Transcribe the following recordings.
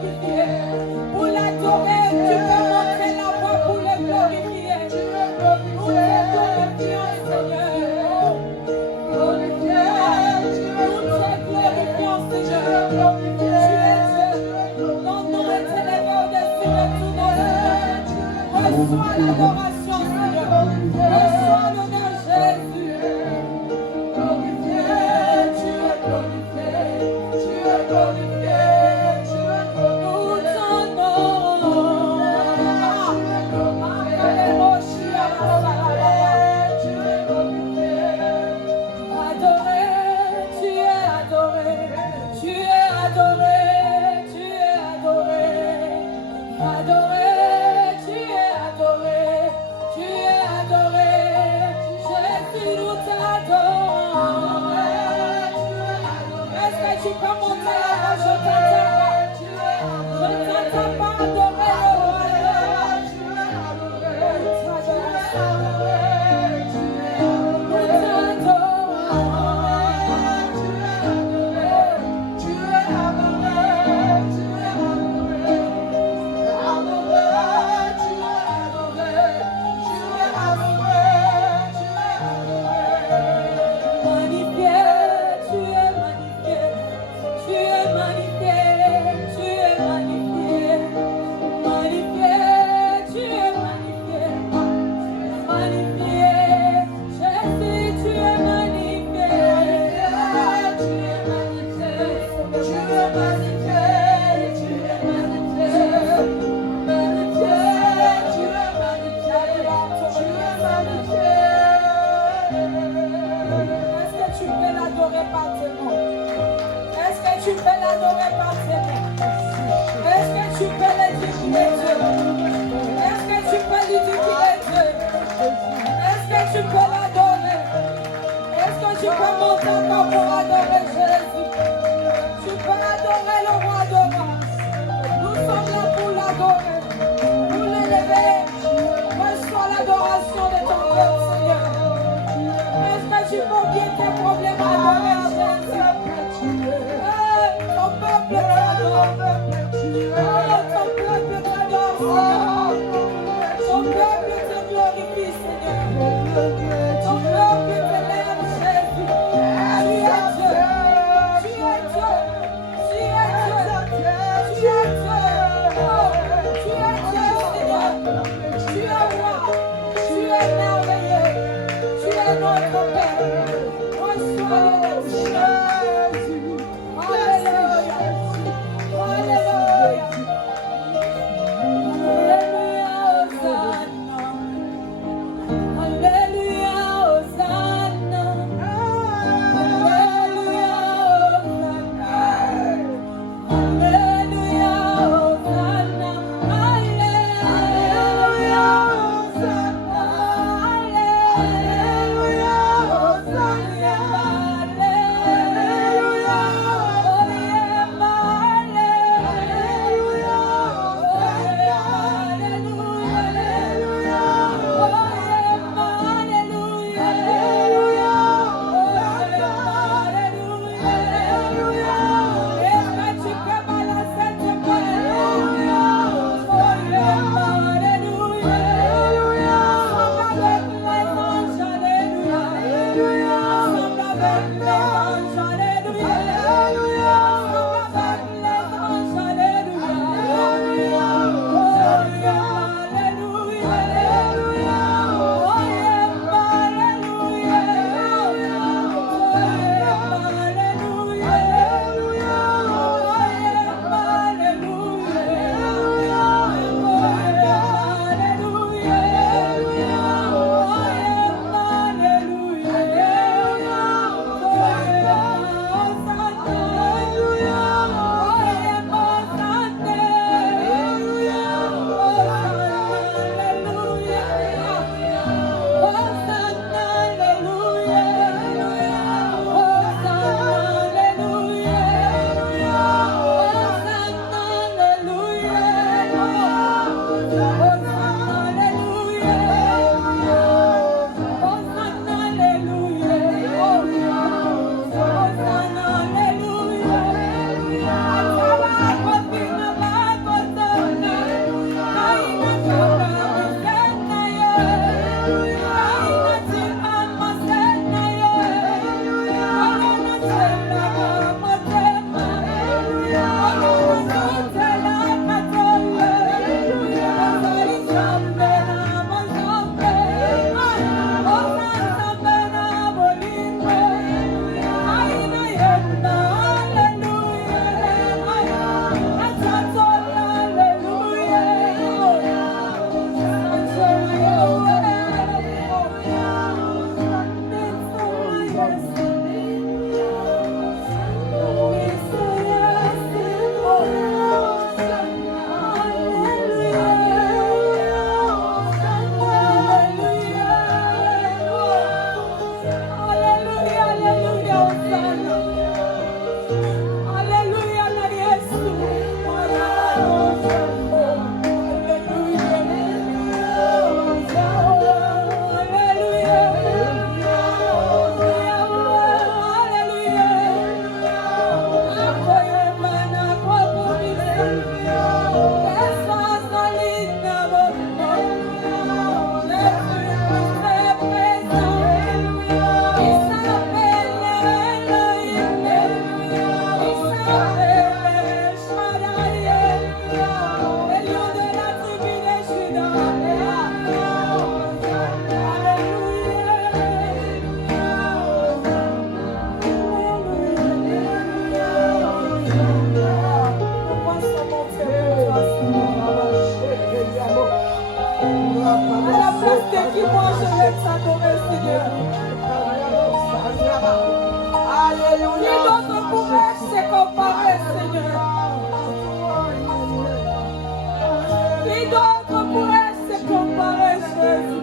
glorifier. Pour l'adorer, tu peux monter la voix pour le glorifier. Nous te glorifions, Seigneur. Nous te glorifions, Seigneur. Tu es Dieu. Ton nom est élevé au-dessus de tout nom. Reçois l'adoration, Seigneur. Reçois l'honneur, Jésus. Glorifié, tu es glorifié. Tu es glorifié. Tu es glorifié. Ton nom. Tu es glorifié. Adoré, tu es adoré. Tu es adoré. Tu es adoré. Adoré, tu es adoré. À la place de qui moi je vais t'adorer, Seigneur. Qui d'autre pourrait se comparer, Seigneur? Qui d'autre pourrait se comparer, Jésus?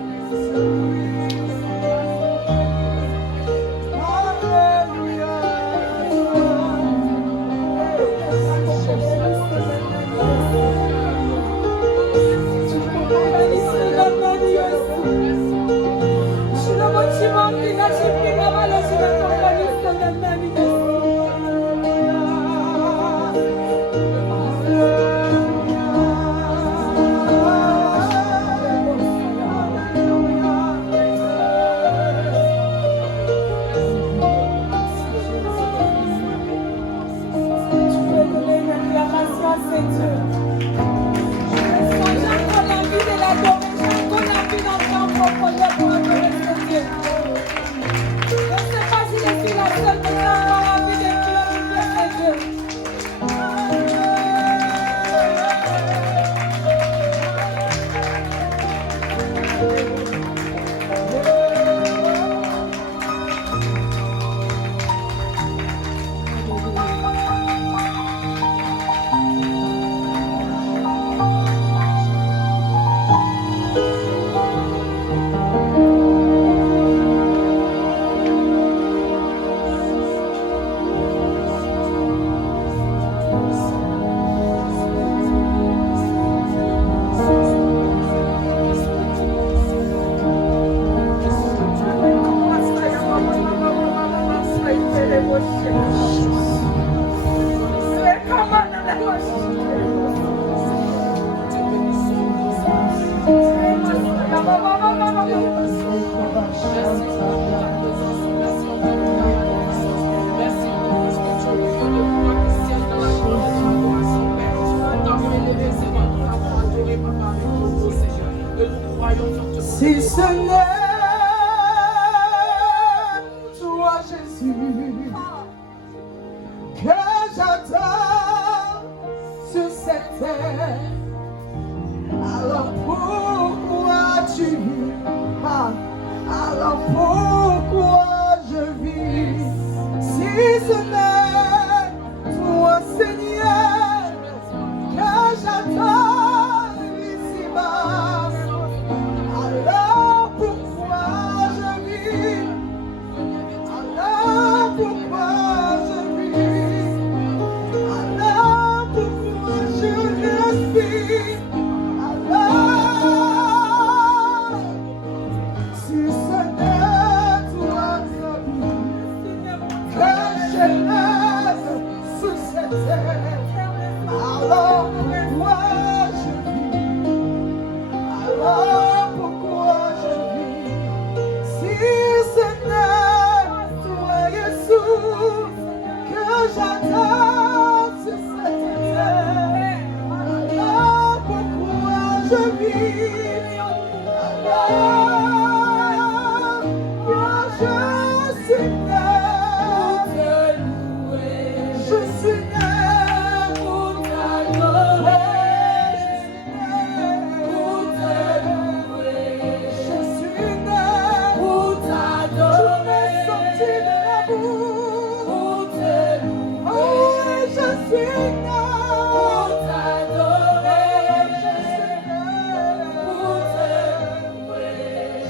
Si ce n'est toi, Jésus, que j'attends sur cette terre, alors pourquoi tu vis? Alors pourquoi je vis? Si ce n'est toi, Seigneur, que j'attends ici-bas, alors pourquoi je vis? Alors pourquoi je vis? Alors pourquoi je respire? Alors, si ce n'est toi, que je reste sur cette terre, alors pourquoi je vis? Alors pourquoi je vis? Si ce n'est toi, Jésus, que j'attends sur cette terre, alors pourquoi je vis? Alors que je suis né, je suis né pour t'adorer, je suis né pour t'adorer, je suis né pour t'adorer, oh, je suis né pour t'adorer, je suis né pour t'adorer, oh,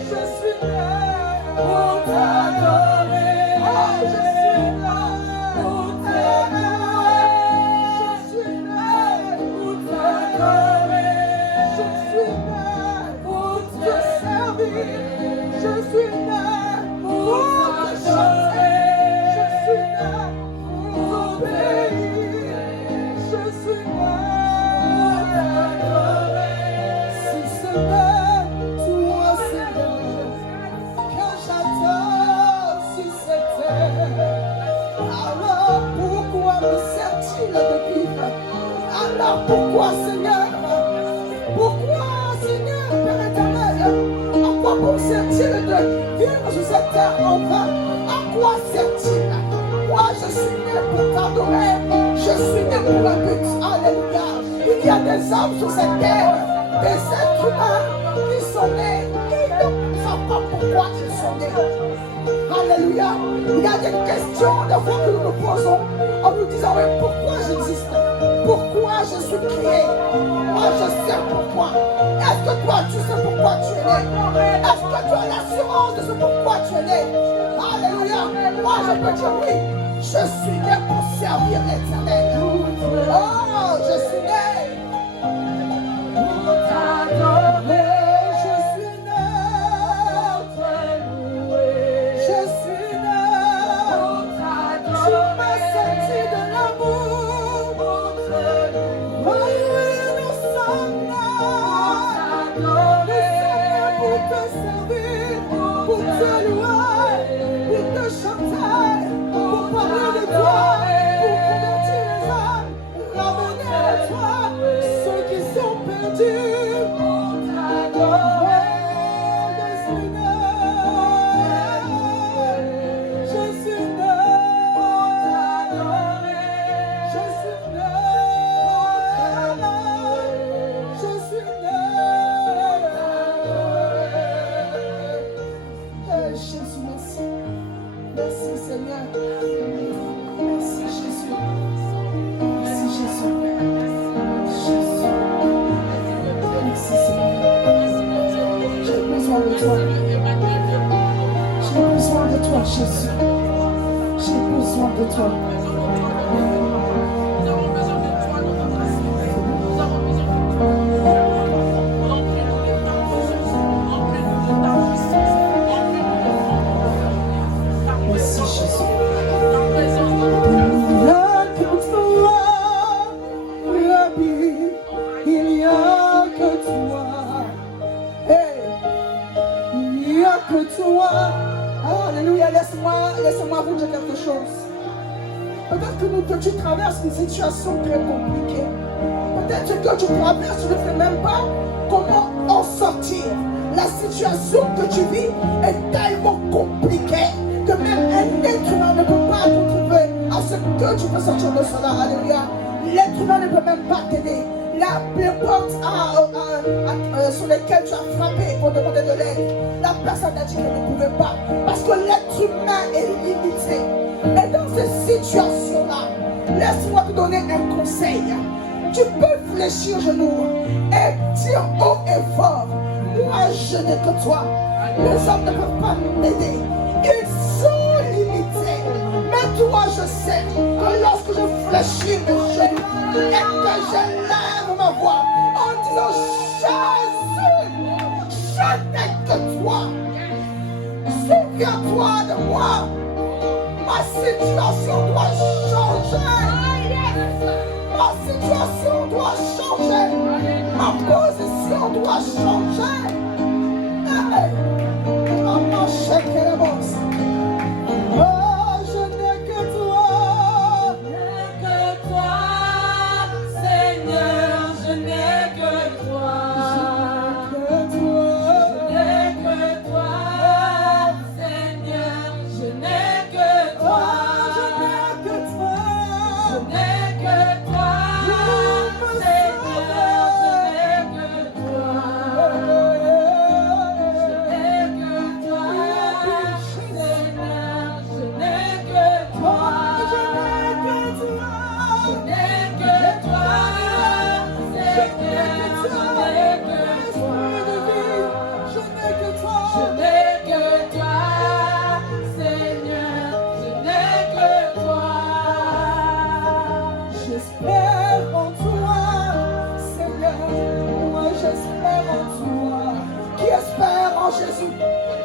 je suis là pour t'adorer, je suis né pour t'adorer, je suis né pour te servir, je suis né pour te chanter, je suis né pour t'obéir, je suis né pour t'adorer. Si ce n'est toi, Seigneur, que j'attends sur cette terre, alors pourquoi me sert-il de vivre? Alors pourquoi, Seigneur? Pourquoi, Seigneur, Père éternel? En quoi bon sert-il de vivre sur cette terre en vain? En quoi sert-il? Moi, je suis né pour t'adorer. Je suis né pour un but. Alléluia. Une y a des hommes sur cette terre, des êtres humains qui sont nés, qui ne savent pas pourquoi ils sont nés. Alléluia. Il y a des questions des fois que nous nous posons en nous disant, mais pourquoi j'existe? Pourquoi je suis créé? Moi je sais pourquoi. Est-ce que toi tu sais pourquoi tu es né? Est-ce que tu as l'assurance de ce pourquoi tu es né? Alléluia. Moi je peux dire oui. Je suis né pour servir l'Éternel. Oh, je suis né pour t'adorer. Je suis né pour louer. Je suis né pour t'adorer. Tu m'as senti de l'amour pour te louer. Oh oui, nous sommes là pour te servir, pour te louer, pour te chanter, pour parler de toi, pour convertir les âmes, ramener à toi ceux qui sont perdus, pour t'adorer. Je suis né pour t'adorer. Je suis né pour t'adorer. Je suis né. Jésus, merci. Merci Seigneur. Merci Jésus. Merci Jésus. Jésus. Merci Seigneur. J'ai besoin de toi. J'ai besoin de toi, Jésus. J'ai besoin de toi. Merci Jésus. Il n'y a que toi, Rabbi. Il n'y a que toi. Hey. Il n'y a que toi. Alléluia. Laisse-moi vous dire quelque chose. Peut-être que tu traverses une situation très compliquée. Peut-être que tu traverses, tu ne sais même pas comment en sortir. La situation que tu vis est tellement compliquée que même un être humain ne peut pas contribuer à ce que tu peux sortir de cela. Alléluia. L'être humain ne peut même pas t'aider. Les portes sur lesquelles tu as frappé pour demander de l'aide, la personne a dit qu'elle ne pouvait pas. Parce que l'être humain est limité. Et dans cette situation-là, laisse-moi te donner un conseil. Tu peux fléchir genoux et dire haut et fort, moi je n'ai que toi. Les hommes ne peuvent pas m'aider. Ils sont limités. Mais toi, je sais que lorsque je fléchis mes genoux et que je lève ma voix en disant Jésus, je n'ai que toi. Souviens-toi de moi. Ma situation doit changer. Ma situation doit changer. Ma position doit changer. Hey. Maman, chèque les boss. Oh, je n'ai que toi. Je n'ai que toi, Seigneur, je n'ai que toi. Je n'ai que toi, Seigneur, je n'ai que toi. Je n'ai que toi, Jésus?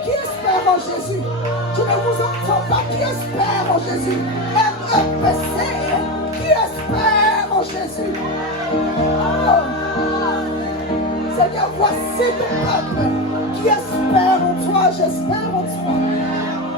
Qui espère en Jésus? Je ne vous entends pas. Qui espère en Jésus? MEPC. Qui espère en Jésus? Oh. Seigneur, voici ton peuple qui espère en toi. J'espère en toi. J'espère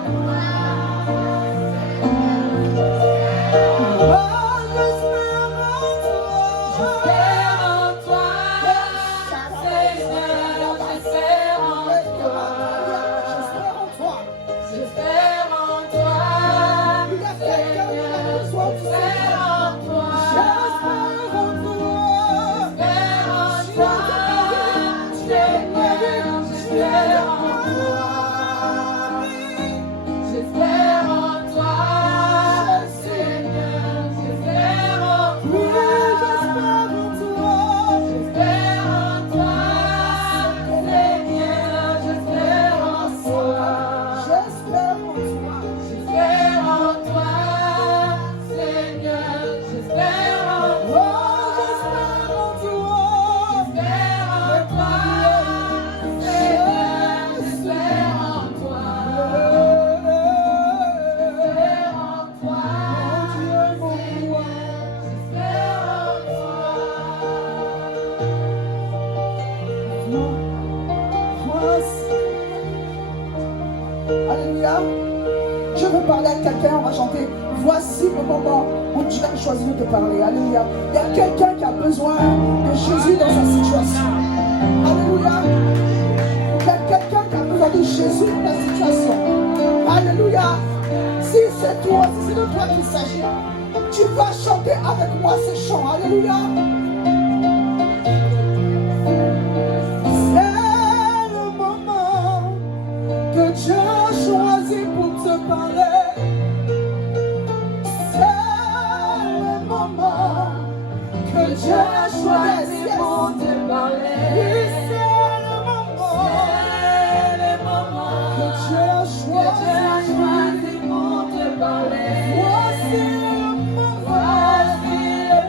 on va chanter. Voici le moment où Dieu a choisi de te parler. Alléluia. Il y a quelqu'un qui a besoin de Jésus dans sa situation. Alléluia. Il y a quelqu'un qui a besoin de Jésus dans sa situation. Alléluia. Si c'est toi, si c'est de toi qu'il s'agit, tu vas chanter avec moi ce chant. Alléluia. C'est le moment que Dieu a choisi pour te parler. C'est le moment que Dieu a choisi pour te parler. Oui, c'est le moment que Dieu a choisi pour te parler. Voici le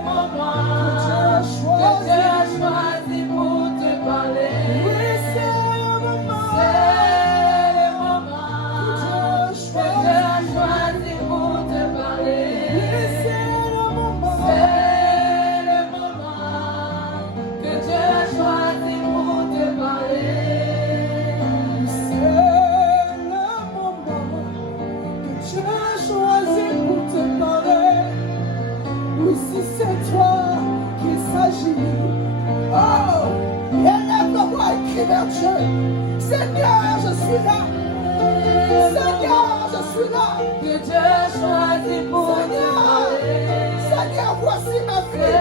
moment que Dieu a choisi pour te parler. Oui, c'est le moment que Dieu a choisi pour te parler. Oui, c'est le moment que Dieu a choisi pour te parler. C'est le moment que Dieu a choisi pour te parler. Oui, si c'est toi qu'il s'agit. Oh, élève la voix et crie vers Dieu. Seigneur, je suis là. Seigneur, je suis là. Que Dieu a choisi pour te parler. Seigneur, voici ma vie.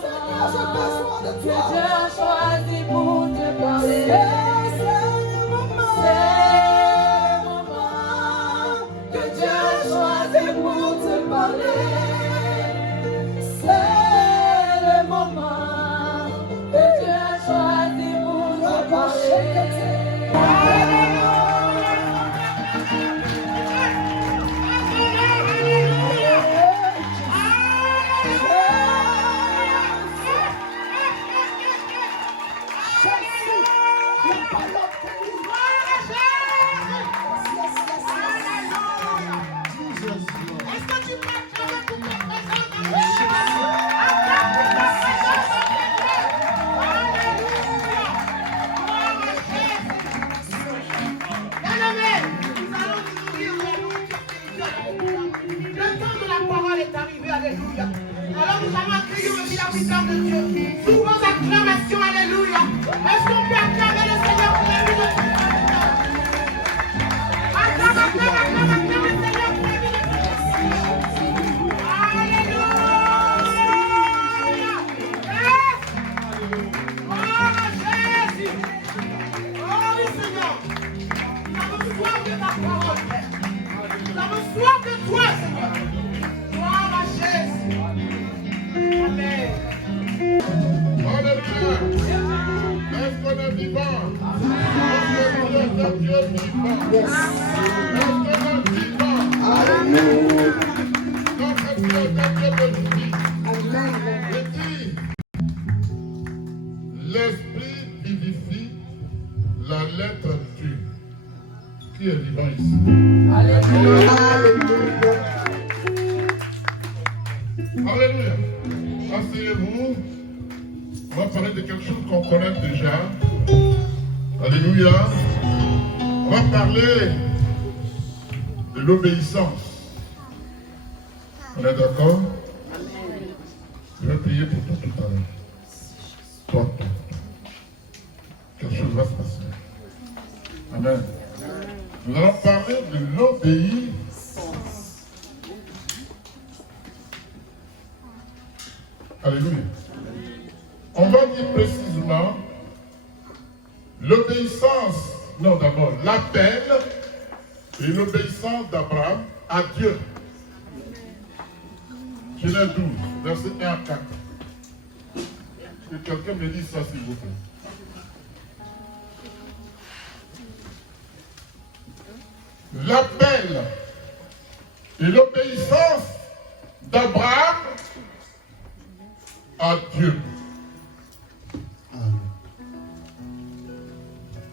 Seigneur, j'ai besoin de toi. Que Dieu a choisi pour te parler. C'est le moment que Dieu a choisi pour te parler. C'est le moment que Dieu a choisi pour te parler. Alléluia. Alors nous allons accueillir le serviteur de Dieu. Sous vos acclamations, alléluia. Est-ce qu'on peut acclamer le Seigneur pour la vie de Dieu? Acclame le Seigneur pour la vie de Dieu. Alléluia. Oh Jésus. Oh oui Seigneur. Nous avons soif de ta parole, Père. Nous avons soif de toi, Seigneur. Amen. Alléluia. Est-ce qu'on est vivant? Est-ce que Dieu est vivant? Est-ce qu'on est vivant? Alléluia. Notre Dieu est Dieu de vie. Amen. Je dis, l'esprit vivifie, la lettre tue. Qui est vivant ici? Alléluia. Alléluia. Asseyez-vous. On va parler de quelque chose qu'on connaît déjà. Alléluia. On va parler de l'obéissance. On est d'accord? Je vais prier pour toi tout à l'heure. Toi. Quelque chose va se passer. Amen. Nous allons parler de l'obéissance. Alléluia. On va dire précisément l'obéissance, non d'abord l'appel et l'obéissance d'Abraham à Dieu. Genèse 12, verset 1 à 4. Que quelqu'un me dise ça s'il vous plaît. L'appel et l'obéissance d'Abraham à Dieu.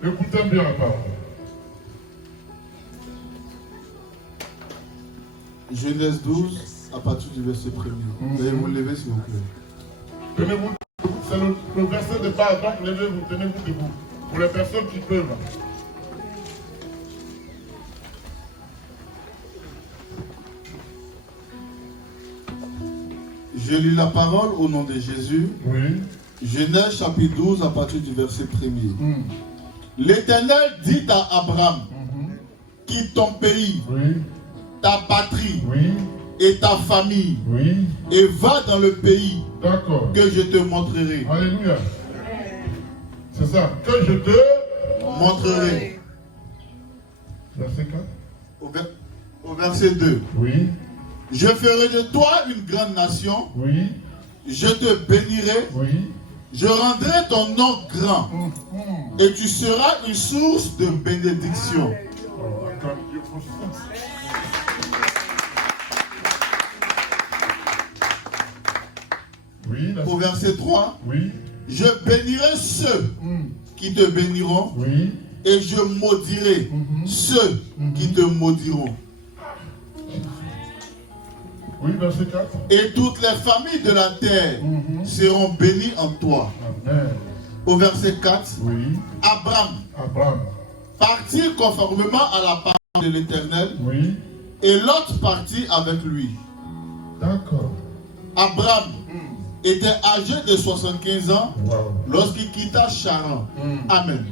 Écoutez bien la parole. Genèse 12, à partir du verset 1er. Veuillez vous lever s'il vous plaît. Tenez-vous, c'est le verset de base, donc levez-vous, tenez-vous debout. Pour les personnes qui peuvent. Je lis la parole au nom de Jésus. Oui. Genèse chapitre 12 à partir du verset 1er. L'Éternel dit à Abraham, quitte ton pays, Oui. ta patrie Oui. et ta famille Oui. et va dans le pays D'accord. que je te montrerai. Alléluia. C'est ça. Que je te Montrerai. Verset 4. Au verset 2. Oui. Je ferai de toi une grande nation. Oui. Je te bénirai. Oui. Je rendrai ton nom grand. Et tu seras une source de bénédiction. Oh, acclame Dieu pour ça. Oui. Au verset 3. Oui. Je bénirai ceux qui te béniront. Oui. Et je maudirai ceux qui te maudiront. Oui, verset 4. Et toutes les familles de la terre seront bénies en toi. Amen. Au verset 4, Oui. Abraham partit conformément à la parole de l'Éternel, Oui. et Lot partit avec lui. D'accord. Abraham était âgé de 75 ans Wow. lorsqu'il quitta Charan. Amen.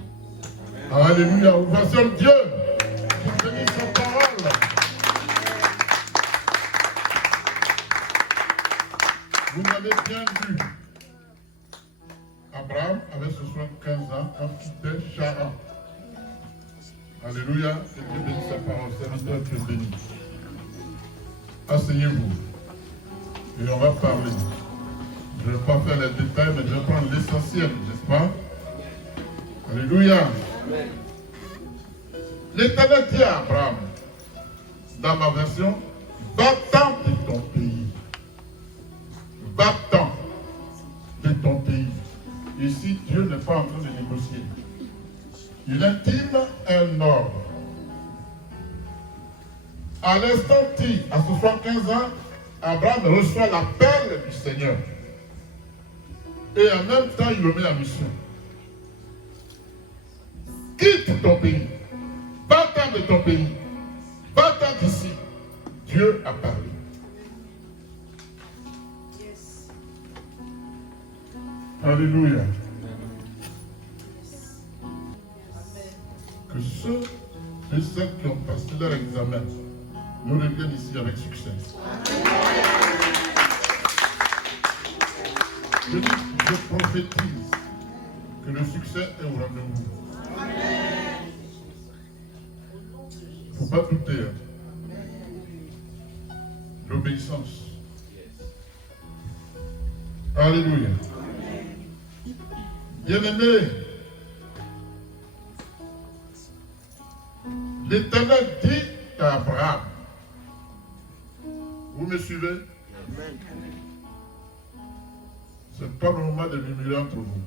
Alléluia. Ouvation Dieu. Qui bénit sa parole. Vous m'avez bien vu. Abraham avait 75 ans quand il quittait Charan. Alléluia. Que Dieu bénisse sa parole. Serviteur, Dieu béni. Asseyez-vous. Et on va parler. Je ne vais pas faire les détails, mais je vais prendre l'essentiel, n'est-ce pas? Alléluia. L'Éternel dit à Abraham, dans ma version, va-t'en de ton pays. Va-t'en de ton pays. Ici, Dieu n'est pas en train de négocier. Il intime un ordre. À l'instant T, à 75 ans, Abraham reçoit l'appel du Seigneur. Et en même temps, il le met en mission. Quitte ton pays. Va-t'en de ton pays. Va-t'en d'ici. Dieu a parlé. Alléluia. Que ceux et celles qui ont passé leur examen nous reviennent ici avec succès. Je prophétise que le succès est au rendez-vous. Il ne faut pas douter. L'obéissance. Alléluia. Bien-aimés, l'Éternel dit à Abraham, vous me suivez? Ce n'est pas le moment de murmurer entre vous.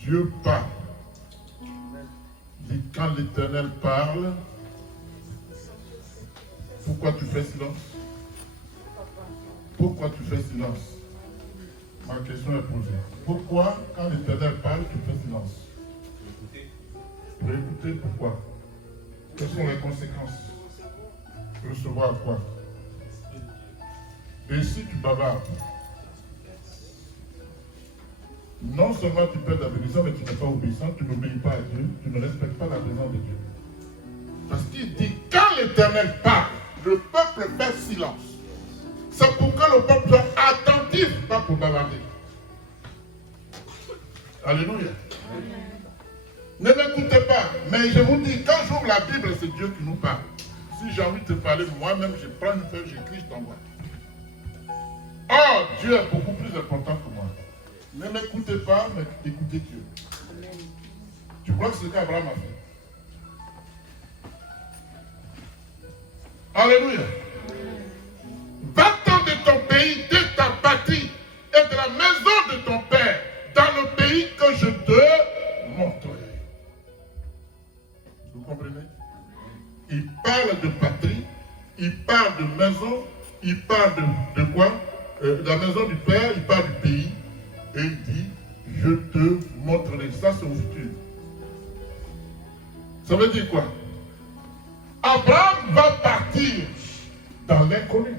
Dieu parle. Et quand l'Éternel parle, pourquoi tu fais silence? Pourquoi tu fais silence? Ma question est posée. Pourquoi, quand l'Éternel parle, tu fais silence? Pour écouter, pourquoi? Quelles sont les conséquences? Recevoir quoi? Et si tu bavardes, non seulement tu perds ta bénédiction, mais tu n'es pas obéissant, tu n'obéis pas à Dieu, tu ne respectes pas la présence de Dieu. Parce qu'il dit, quand l'Éternel parle, le peuple fait silence. C'est pour que le peuple soit attentif, pas pour bavarder. Alléluia. Ne m'écoutez pas, mais je vous dis, quand j'ouvre la Bible, c'est Dieu qui nous parle. Si j'ai envie de te parler moi-même, je prends une feuille, j'écris, je t'envoie. Oh, Dieu est beaucoup plus important que moi. Ne m'écoutez pas, mais écoutez Dieu. Tu crois que c'est ce qu'Abraham a fait? Alléluia. Va-t'en de ton pays, de ta patrie et de la maison de ton père, dans le pays que je te montrerai. Vous comprenez? Il parle de patrie, il parle de maison, il parle de quoi? De la maison du père, il parle du pays. Et il dit, je te montrerai. Ça, c'est au futur. Ça veut dire quoi? Abraham va partir dans l'inconnu.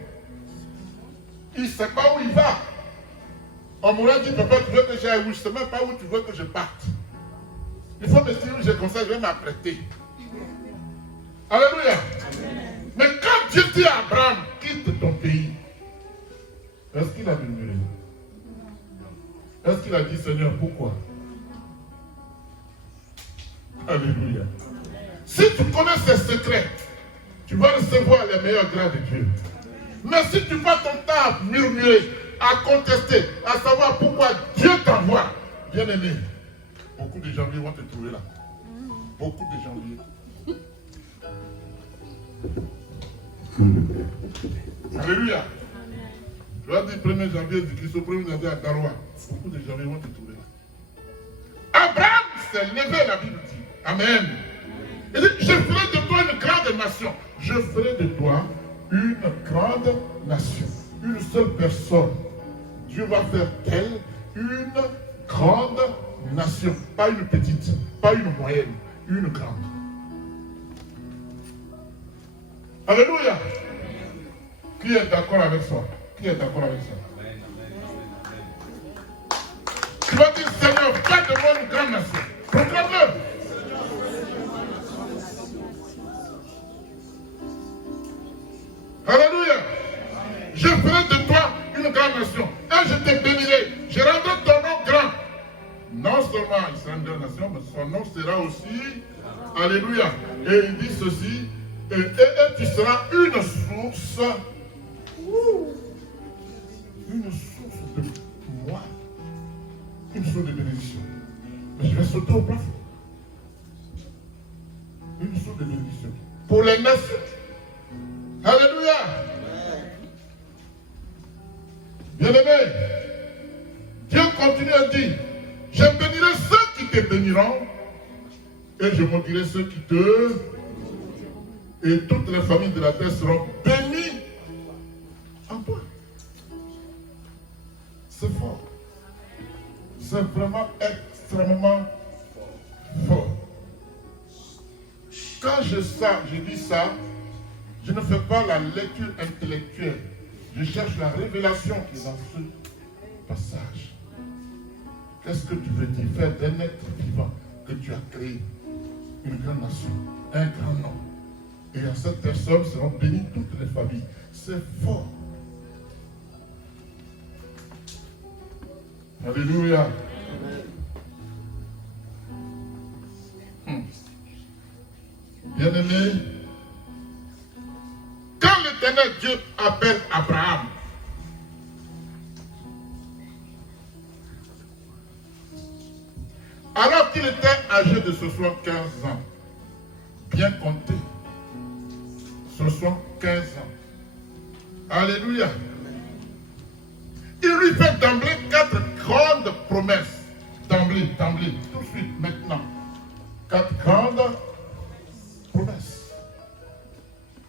Il ne sait pas où il va. On m'aurait dit, papa, tu veux que j'aille où? Je ne sais même pas où tu veux que je parte. Il faut me dire où je conseille, je vais m'apprêter. Alléluia. Mais quand Dieu dit à Abraham, quitte ton pays, est-ce qu'il a murmuré? Est-ce qu'il a dit, Seigneur, pourquoi? Alléluia. Si tu connais ces secrets, tu vas recevoir les meilleurs grâces de Dieu. Mais si tu passes ton temps à murmurer, à contester, à savoir pourquoi Dieu t'envoie, bien aimé, beaucoup de janvier vont te trouver là. Beaucoup de janvier. Alléluia. Je vais dire 1er janvier du Christ, 1er janvier à Taroua. Beaucoup de janvier vont te trouver là. Abraham s'est levé, la Bible dit. Amen. Il dit, je ferai de toi une grande nation. Je ferai de toi une grande nation. Une seule personne. Dieu va faire d'elle une grande nation. Pas une petite, pas une moyenne, une grande. Alléluia. Qui est d'accord avec ça? Qui est d'accord avec ça? Tu vas dire, Seigneur, fais de moi une grande nation. Proclame-le. Alléluia. Je ferai de toi une grande nation. Et je te bénirai. Je rendrai ton nom grand. Non seulement il sera une grande nation, mais son nom sera aussi. Alléluia. Et il dit ceci. Et tu seras une source. Une source de moi. Une source de bénédiction. Mais je vais sauter au plafond. Une source de bénédiction. Pour les nations. Alléluia. Bien-aimé, Dieu continue à dire, je bénirai ceux qui te béniront et je maudirai ceux qui te... Et toutes les familles de la terre seront bénies en toi. C'est fort. C'est vraiment extrêmement fort. Quand je dis ça, je ne fais pas la lecture intellectuelle. Je cherche la révélation qui est dans ce passage. Qu'est-ce que tu veux dire? Faire d'un être vivant que tu as créé une grande nation, un grand nom. Et en cette personne seront bénies toutes les familles. C'est fort. Alléluia. Bien-aimé, quand l'Éternel Dieu appelle Abraham, alors qu'il était âgé de 75 ans, bien compté, 75 ans. Alléluia. Il lui fait d'emblée 4 grandes promesses. D'emblée, tout de suite, maintenant. 4 grandes promesses.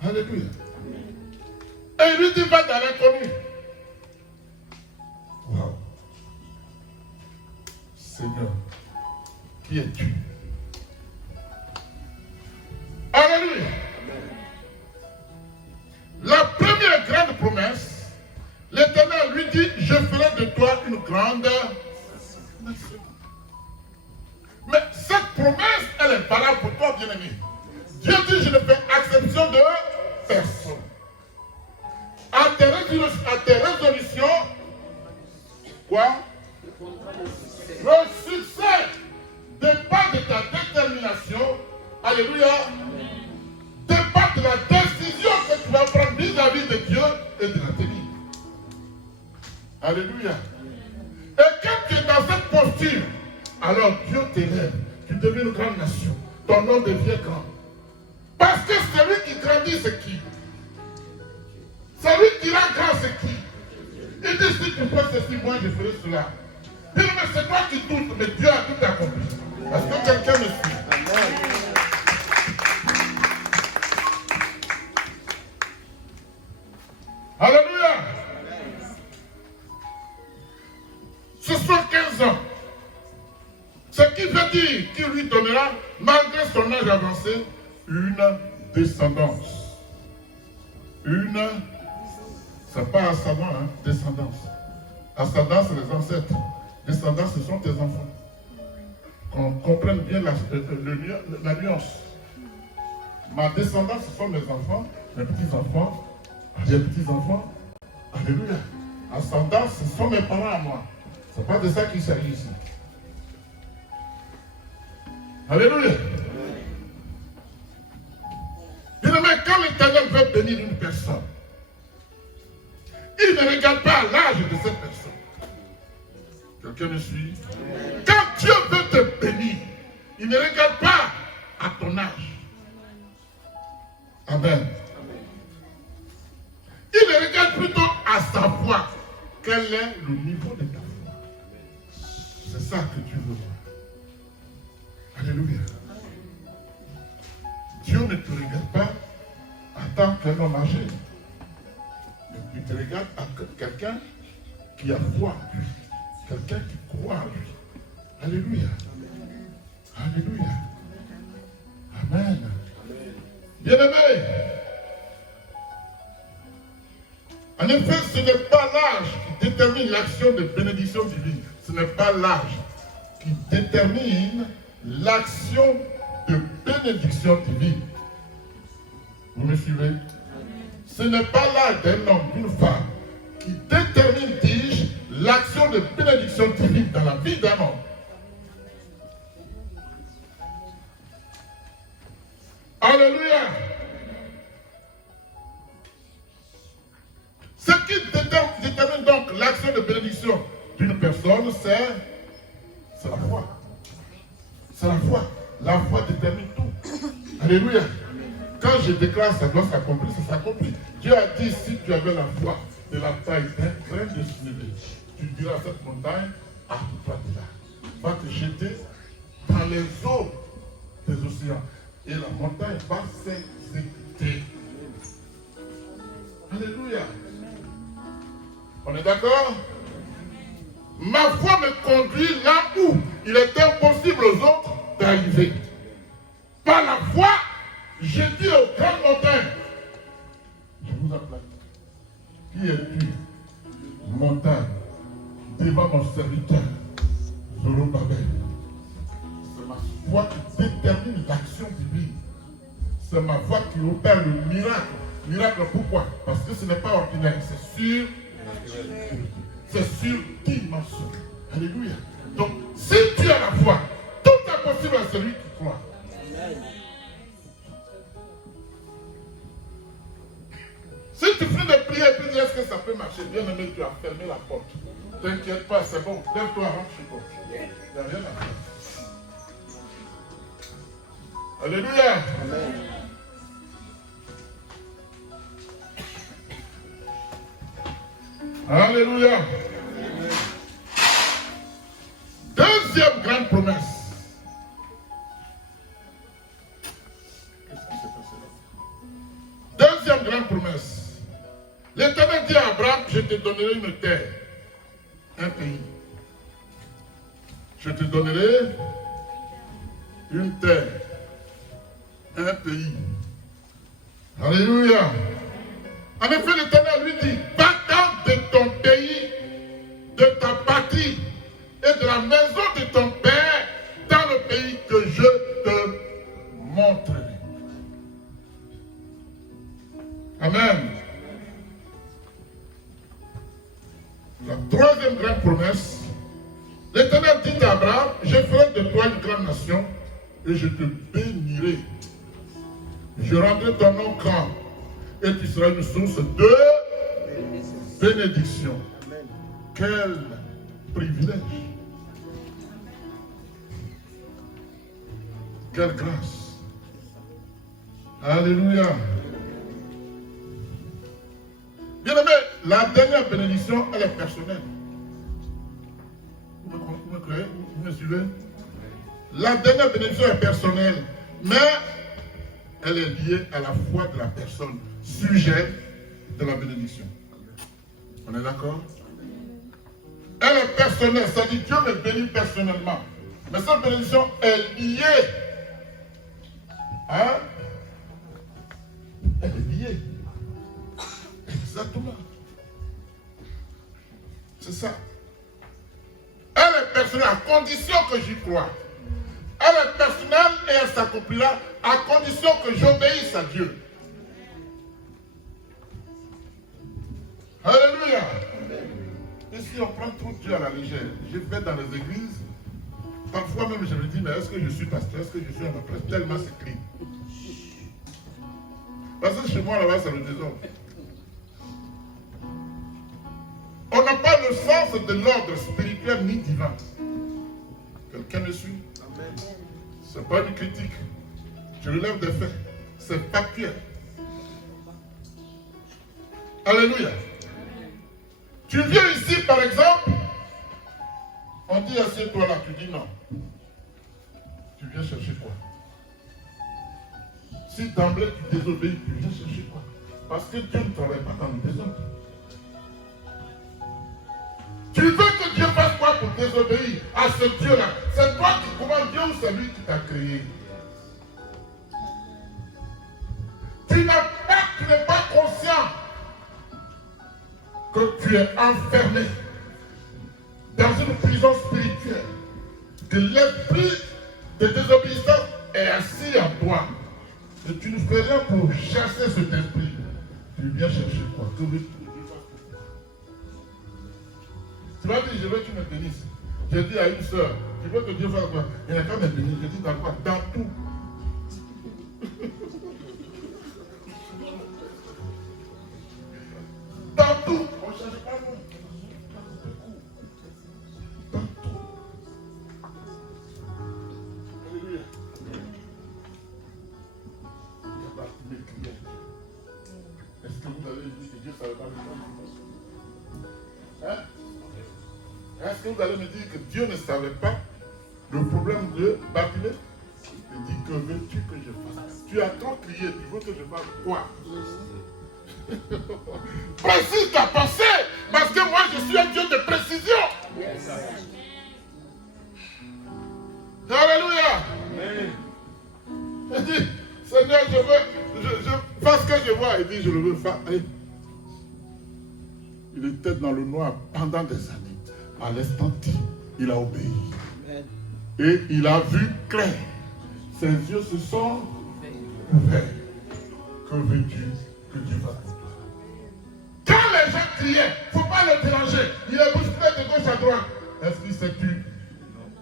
Alléluia. Et il lui dit, va dans l'inconnu. Wow. Seigneur, qui es-tu? Alléluia. La première grande promesse, l'Éternel lui dit, je ferai de toi une grande nation. Mais cette promesse, elle est valable pour toi, bien-aimé. Dieu dit, je ne fais exception de personne. À tes résolutions, quoi? Le succès dépend de ta détermination. Alléluia. Dépend de la décision que tu vas prendre vis-à-vis de Dieu et de la tenir. Alléluia. Et quand tu es dans cette posture, alors Dieu t'élève. Tu deviens une grande nation. Ton nom devient grand. Parce que celui qui grandit, c'est qui? Celui qui rend grand, c'est qui? Il dit, si tu fais ceci, moi je ferai cela. Il dit, mais c'est toi qui doutes, mais Dieu a tout accompli. Est-ce que quelqu'un me suit? Alléluia. Ce sont 15 ans. Ce qui veut dire qu'il lui donnera, malgré son âge avancé, une descendance. Une C'est pas ascendant, hein, descendance. Ascendance, c'est les ancêtres. Descendance, ce sont tes enfants. Qu'on comprenne bien la nuance. Ma descendance, ce sont mes enfants, mes petits-enfants, j'ai petits-enfants. Alléluia. Ascendance, ce sont mes parents à moi. Ce n'est pas de ça qu'il s'agit ici. Alléluia. Bien-aimé, quand l'Éternel veut bénir une personne, il ne regarde pas l'âge de cette personne. Quelqu'un me suit? Quand Dieu veut te bénir, il ne regarde pas à ton âge. Amen. Il regarde plutôt à sa foi. Quel est le niveau de ta foi? C'est ça que tu veux voir. Alléluia. Dieu ne te regarde pas en tant qu'un homme âgé. Il te regarde à quelqu'un qui a foi en lui. Quelqu'un qui croit en lui. Alléluia. Alléluia. Amen. Bien-aimé, en effet, ce n'est pas l'âge qui détermine l'action de bénédiction divine. Ce n'est pas l'âge qui détermine l'action de bénédiction divine. Vous me suivez? Ce n'est pas l'âge d'un homme, d'une femme, qui détermine, dis-je, l'action de bénédiction divine dans la vie d'un homme. Alléluia. Ce qui détermine donc l'action de bénédiction d'une personne, c'est la foi. C'est la foi. La foi détermine tout. Alléluia. Quand je déclare ça doit s'accomplir, ça s'accomplit. Dieu a dit, si tu avais la foi de la taille d'un grain de sénévé, tu diras à cette montagne, toi de là. Va te jeter dans les eaux des océans. Et la montagne va s'exécuter. Alléluia. On est d'accord? Ma foi me conduit là où il est impossible aux autres d'arriver. Par la foi, j'ai dit aux grandes montagnes, je vous appelle. Qui es-tu, montagne, devant mon serviteur, Zorobabel? C'est ma foi qui détermine l'action divine. C'est ma foi qui opère le miracle. Miracle pourquoi? Parce que ce n'est pas ordinaire, c'est sûr. C'est surdimensionnel. Alléluia. Donc, si tu as la foi, tout est possible à celui qui croit. Si tu finis de prier et puis dis est-ce que ça peut marcher, bien aimé, tu as fermé la porte. T'inquiète pas, c'est bon. Lève-toi, rentre chez toi. Il n'y a rien à faire. Alléluia. Amen. Alléluia. Deuxième grande promesse. Qu'est-ce qui s'est passé là? Deuxième grande promesse. L'Éternel dit à Abraham, je te donnerai une terre, un pays. Je te donnerai une terre, un pays. Alléluia. En effet, l'Éternel lui dit, va-t'en de ton pays, de ta patrie et de la maison de ton père dans le pays que je te montrerai. Amen. La troisième grande promesse, l'Éternel dit à Abraham, je ferai de toi une grande nation et je te bénirai. Je rendrai ton nom grand et tu seras une source de bénédiction. Quel privilège. Quelle grâce. Alléluia. Bien aimé, la dernière bénédiction, elle est personnelle. Vous me croyez? Vous me suivez? La dernière bénédiction est personnelle, mais elle est liée à la foi de la personne, sujet de la bénédiction. On est d'accord? Elle est personnelle, c'est-à-dire Dieu me bénit personnellement. Mais cette bénédiction est liée. Hein? Elle est liée. Exactement. C'est ça. Elle est personnelle à condition que j'y croie. Elle est personnelle et elle s'accomplira à condition que j'obéisse à Dieu. Alléluia. Et si on prend trop Dieu à la légère, je vais dans les églises, parfois même je me dis, mais est-ce que je suis pasteur, est-ce que je suis un prêtre, tellement c'est clean. Parce que chez moi là-bas c'est le désordre. On n'a pas le sens de l'ordre spirituel ni divin. Quelqu'un me suit? Ce n'est pas une critique. Je relève des faits. C'est factuel. Alléluia. Tu viens ici par exemple, on dit assieds-toi là, tu dis non. Tu viens chercher quoi? Si d'emblée tu désobéis, tu viens chercher quoi? Parce que Dieu ne travaille pas dans le désordre. Tu veux que Dieu fasse quoi pour désobéir à ce Dieu-là? C'est toi qui commandes Dieu ou c'est lui qui t'a créé? Tu n'es pas conscient que tu es enfermé dans une prison spirituelle, que l'esprit de désobéissance est assis en toi. Et tu ne fais rien pour chasser cet esprit. Tu viens chercher quoi? Que veux-tu? Tu m'as dit, je veux que tu me bénisses. J'ai dit à une soeur, tu veux que Dieu fasse quoi? Il n'y a qu'à me bénir. J'ai dit dans quoi? Dans tout. Dans tout. On ne cherche pas loin. Dans tout. Alléluia. Est-ce que vous avez dit que Dieu ne savait pas le temps? Hein? Est-ce que vous allez me dire que Dieu ne savait pas le problème de Bartimée? Il dit, que veux-tu que je fasse? Tu as trop crié, tu veux que je fasse quoi? Précise ta pensée, parce que moi je suis un Dieu de précision. Yes. Alléluia. Il dit, Seigneur, je fais ce que je vois. Il dit, je le veux faire. Il était dans le noir pendant des années. À l'instant T, il a obéi. Amen. Et il a vu clair. Ses yeux se sont ouverts. Que veux-tu que Dieu fasse pour toi? Quand les gens criaient, il ne faut pas le déranger. Il est bousculé de gauche à droite. Est-ce qu'il s'est tué?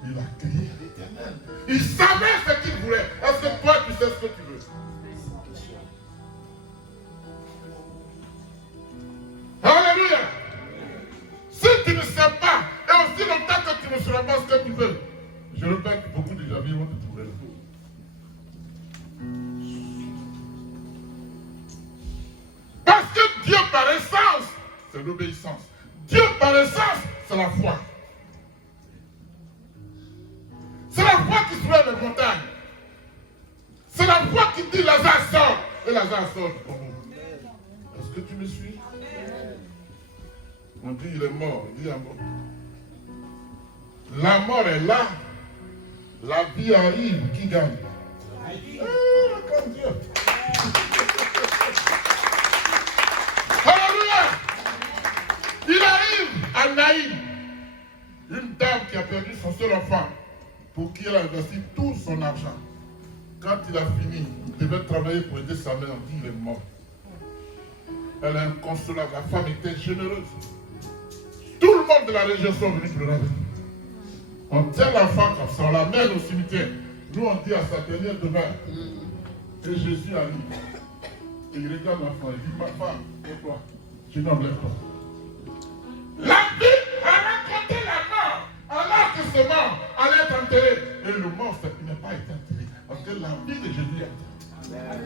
Il a crié à l'Éternel. Il savait ce qu'il voulait. Est-ce que toi, tu sais ce que tu veux? Alléluia. Si tu ne sais pas, et aussi longtemps que tu ne sauras pas ce que tu veux, je répète, beaucoup de amis vont te trouver le fou. Parce que Dieu par essence, c'est l'obéissance. Dieu par essence, c'est la foi. C'est la foi qui soulève les montagnes. C'est la foi qui dit Lazare sort. Et Lazare sort du tombeau. Est-ce que tu me suis? On dit il est mort. Il dit à mort. La mort est là. La vie arrive. Qui gagne? Comme Dieu. Alléluia. Il arrive à Naïm, une dame qui a perdu son seul enfant, pour qui elle a investi tout son argent. Quand il a fini, il devait travailler pour aider sa mère. On dit il est mort. Elle est inconsolable. La femme était généreuse. Tout le monde de la région sont venus pleurer. On tient l'enfant comme ça, on l'amène au cimetière. Nous on dit à sa dernière demeure. Et Jésus arrive. Et il regarde l'enfant. Il dit, ma femme, et toi? Je n'en lève pas. La Bible a raconté la mort. Alors que ce mort allait être enterré. Et le mort, il n'a pas été enterré. Parce que la vie de Jésus est enterrée.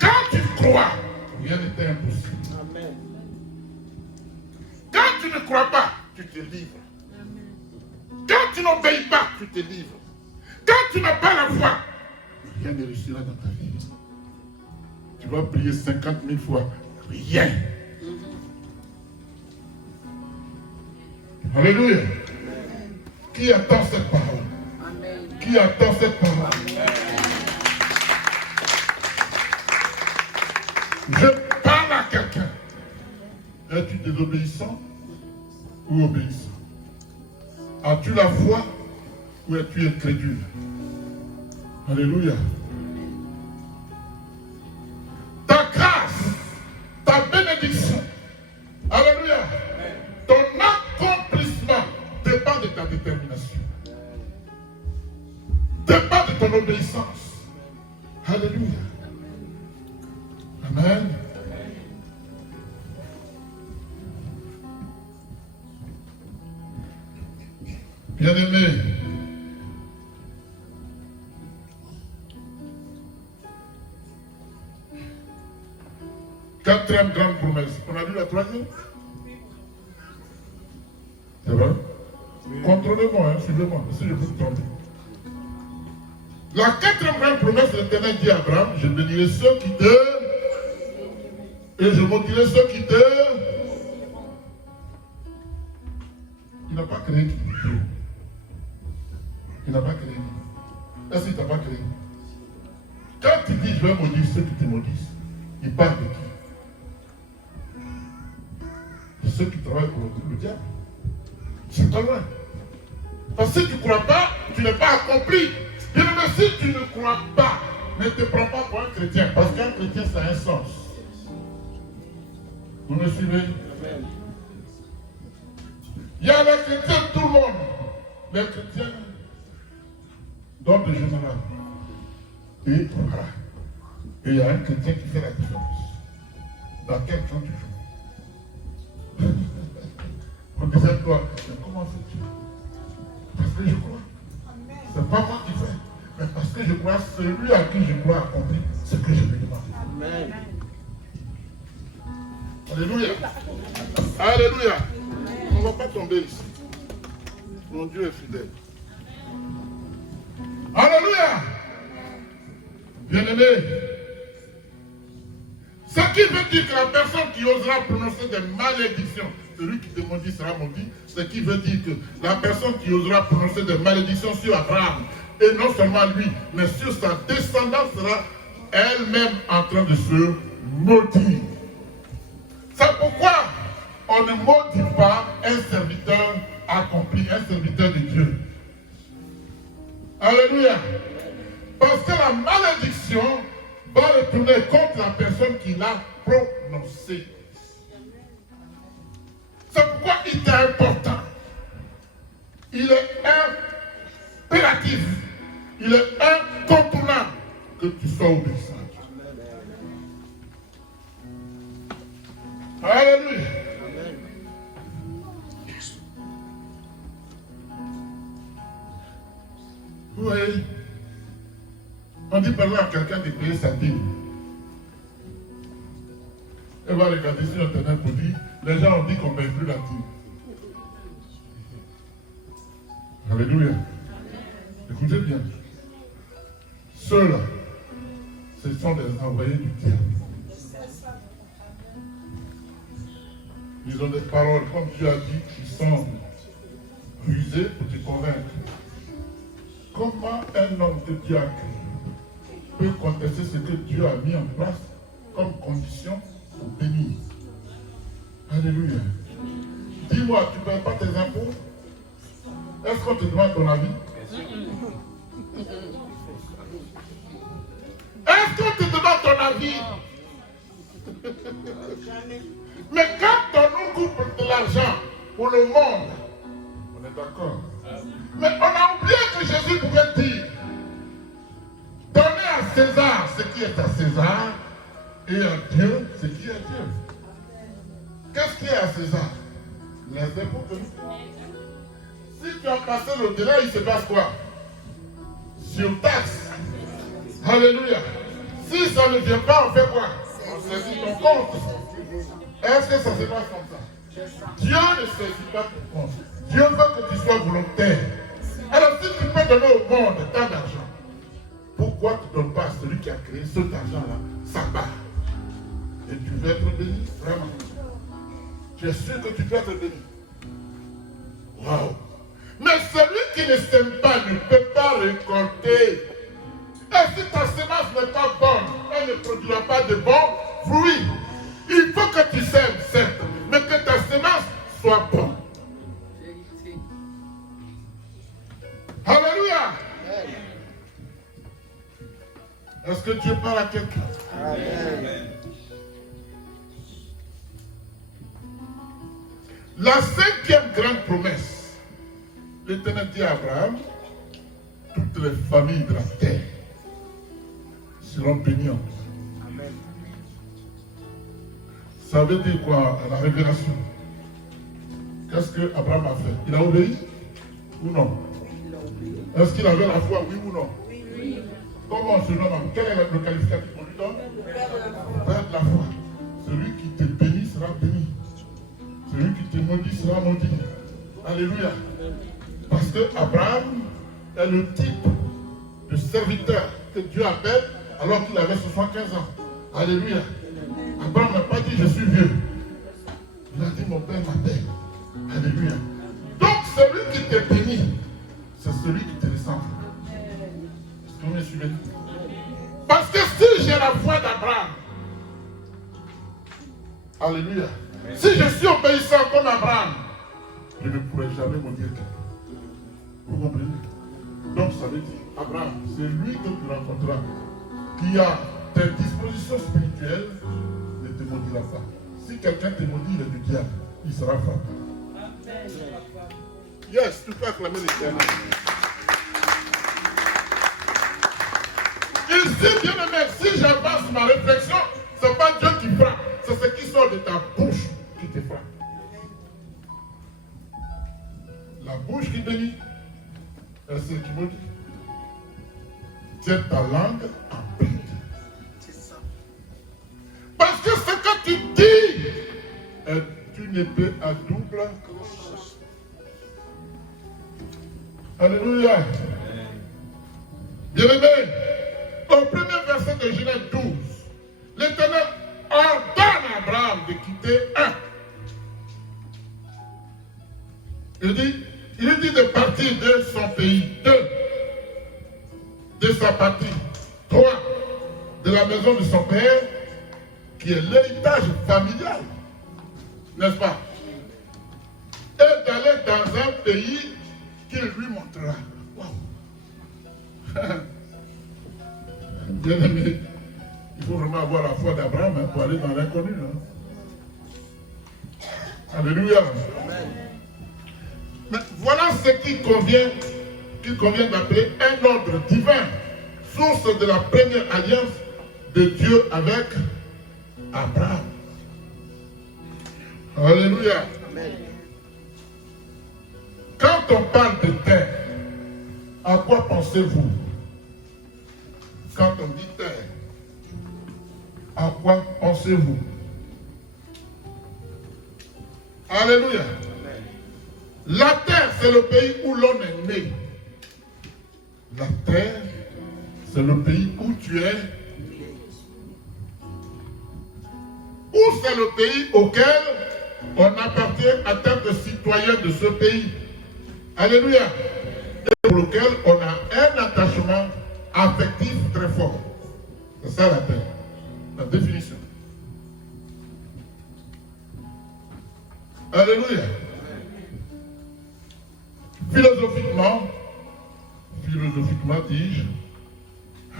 Quand tu crois, rien n'est impossible. Amen. Quand tu ne crois pas, tu te livres. Amen. Quand tu n'obéis pas, tu te livres. Quand tu n'as pas la foi, rien ne réussira dans ta vie. Tu vas prier 50 000 fois, rien. Alléluia. Qui attend cette parole? Amen. Qui attend cette parole? Amen. Je parle à quelqu'un. Es-tu désobéissant ou obéissant? As-tu la foi ou es-tu incrédule? Alléluia. Ta grâce, ta bénédiction, alléluia, ton accomplissement dépend de ta détermination, dépend de ton obéissance. Alléluia. Amen. Bien-aimé, quatrième grande promesse. On a vu la troisième? C'est vrai? Contrôlez-moi, hein, suivez-moi, si je vous tombe. La quatrième grande promesse de l'Éternel dit à Abraham, je bénirai ceux qui te... et je maudirai ceux qui te... Il n'a pas créé qui? Il n'a pas créé. Est-ce qu'il t'a pas créé? Quand tu dis je vais maudire ceux qui te maudissent, il parle de qui? De ceux qui travaillent pour le diable. C'est pas loin. Parce que si tu ne crois pas, tu n'es pas accompli. Bien, mais si tu ne crois pas, ne te prends pas pour un chrétien. Parce qu'un chrétien, ça a un sens. Vous me suivez? Il y a les chrétiens de tout le monde. Les chrétiens d'ordre général. Et voilà. Et il y a un chrétien qui fait la différence. Dans quel camp tu joues? On disait toi, mais comment fais-tu? Parce que je crois. C'est pas moi qui fais. Mais parce que je crois, celui à qui je crois accomplit ce que je lui demande. Amen. Alléluia. Alléluia. On ne va pas tomber ici. Mon Dieu est fidèle. Alléluia. Bien-aimé. Ce qui veut dire que la personne qui osera prononcer des malédictions, celui qui te maudit sera maudit. Ce qui veut dire que la personne qui osera prononcer des malédictions sur Abraham, et non seulement lui, mais sur sa descendance sera elle-même en train de se maudire. C'est pourquoi on ne maudit pas un serviteur accompli, un serviteur de Dieu. Alléluia. Parce que la malédiction va retourner contre la personne qui l'a prononcée. C'est pourquoi il est important. Il est impératif. Il est incontournable que tu sois obéissant. Alléluia. Vous voyez, on dit par là à quelqu'un de payer sa dîme. Elle va regarder sur Internet pour dire, les gens ont dit qu'on ne paye plus la dîme. Alléluia. Écoutez bien. Ceux-là, ce sont des envoyés du diable. Ils ont des paroles, comme Dieu a dit, qui sont rusées pour te convaincre. Comment un homme que Dieu a créé peut contester ce que Dieu a mis en place comme condition pour bénir? Alléluia. Dis-moi, tu ne payes pas tes impôts? Est-ce qu'on te demande ton avis? Est-ce qu'on te demande ton avis? Mais quand on nous coupe de l'argent pour le monde, on est d'accord. Mais on a oublié que Jésus pouvait dire, donnez à César ce qui est à César et à Dieu ce qui est à Dieu. Qu'est-ce qui est à César? Les impôts de nous. Si tu as passé l'au-delà, il se passe quoi? Sur taxe. Alléluia. Si ça ne vient pas, on fait quoi? On saisit ton compte. Est-ce que ça se passe comme ça? Dieu ne saisit pas ton compte. Dieu veut que tu sois volontaire. Alors si tu peux donner au monde tant d'argent, pourquoi tu ne donnes pas à celui qui a créé cet argent-là sa part? Et tu veux être béni, vraiment. Tu es sûr que tu peux être béni. Waouh! Mais celui qui ne sème pas ne peut pas récolter. Et si ta semence n'est pas bonne, elle ne produira pas de bons fruit. Il faut que tu sèmes, certes, mais que ta semence soit bonne. Alléluia. Est-ce que Dieu parle à quelqu'un? Amen. La cinquième grande promesse, l'Éternel dit à Abraham, toutes les familles de la terre seront bénies en toi. Amen. Ça veut dire quoi à la révélation? Qu'est-ce que Abraham a fait? Il a obéi ou non? Est-ce qu'il avait la foi, oui ou non? Oui. Comment on se nomme? Quel est le qualificatif qu'on lui donne? Le Père de la foi. Celui qui te bénit sera béni. Celui qui te maudit sera maudit. Alléluia. Parce que Abraham est le type de serviteur que Dieu appelle alors qu'il avait 75 ans. Alléluia. Abraham n'a pas dit je suis vieux. Il a dit mon père m'appelle. Alléluia. Donc celui qui te bénit, c'est celui qui te ressemble. Est-ce que vous me suivez? Parce que si j'ai la foi d'Abraham, alléluia. Si je suis obéissant comme Abraham, je ne pourrai jamais maudire quelqu'un. Vous comprenez? Donc ça veut dire, Abraham, c'est lui que tu rencontreras, qui a tes dispositions spirituelles, ne te maudira pas. Si quelqu'un te maudit, il est du diable, il sera frappé. Yes, tu peux acclamer l'Éternel. Ici, bien aimé, si j'avance ma réflexion, ce n'est pas Dieu qui frappe, c'est ce qui sort de ta bouche qui te frappe. La bouche qui bénit, est ce qui maudit. Tiens ta langue en bride. Parce que ce que tu dis est une épée à double. Alléluia. Bien-aimé, au premier verset de Genèse 12, l'Éternel ordonne à Abraham de quitter un. Il dit de partir de son pays, de sa patrie, 3, de la maison de son père, qui est l'héritage familial, n'est-ce pas? Et d'aller dans un pays qu'il lui montrera. Wow. Bien aimé, il faut vraiment avoir la foi d'Abraham pour aller dans l'inconnu. Alléluia. Amen. Mais voilà ce qu'il convient d'appeler un ordre divin, source de la première alliance de Dieu avec Abraham. Alléluia. Amen. Quand on parle de terre, à quoi pensez-vous? Quand on dit terre, à quoi pensez-vous? Alléluia. La terre, c'est le pays où l'on est né. La terre, c'est le pays où tu es. Ou c'est le pays auquel on appartient en tant que citoyen de ce pays. Alléluia. Et pour lequel on a un attachement affectif très fort. C'est ça la terre. La définition. Alléluia. Philosophiquement dis-je,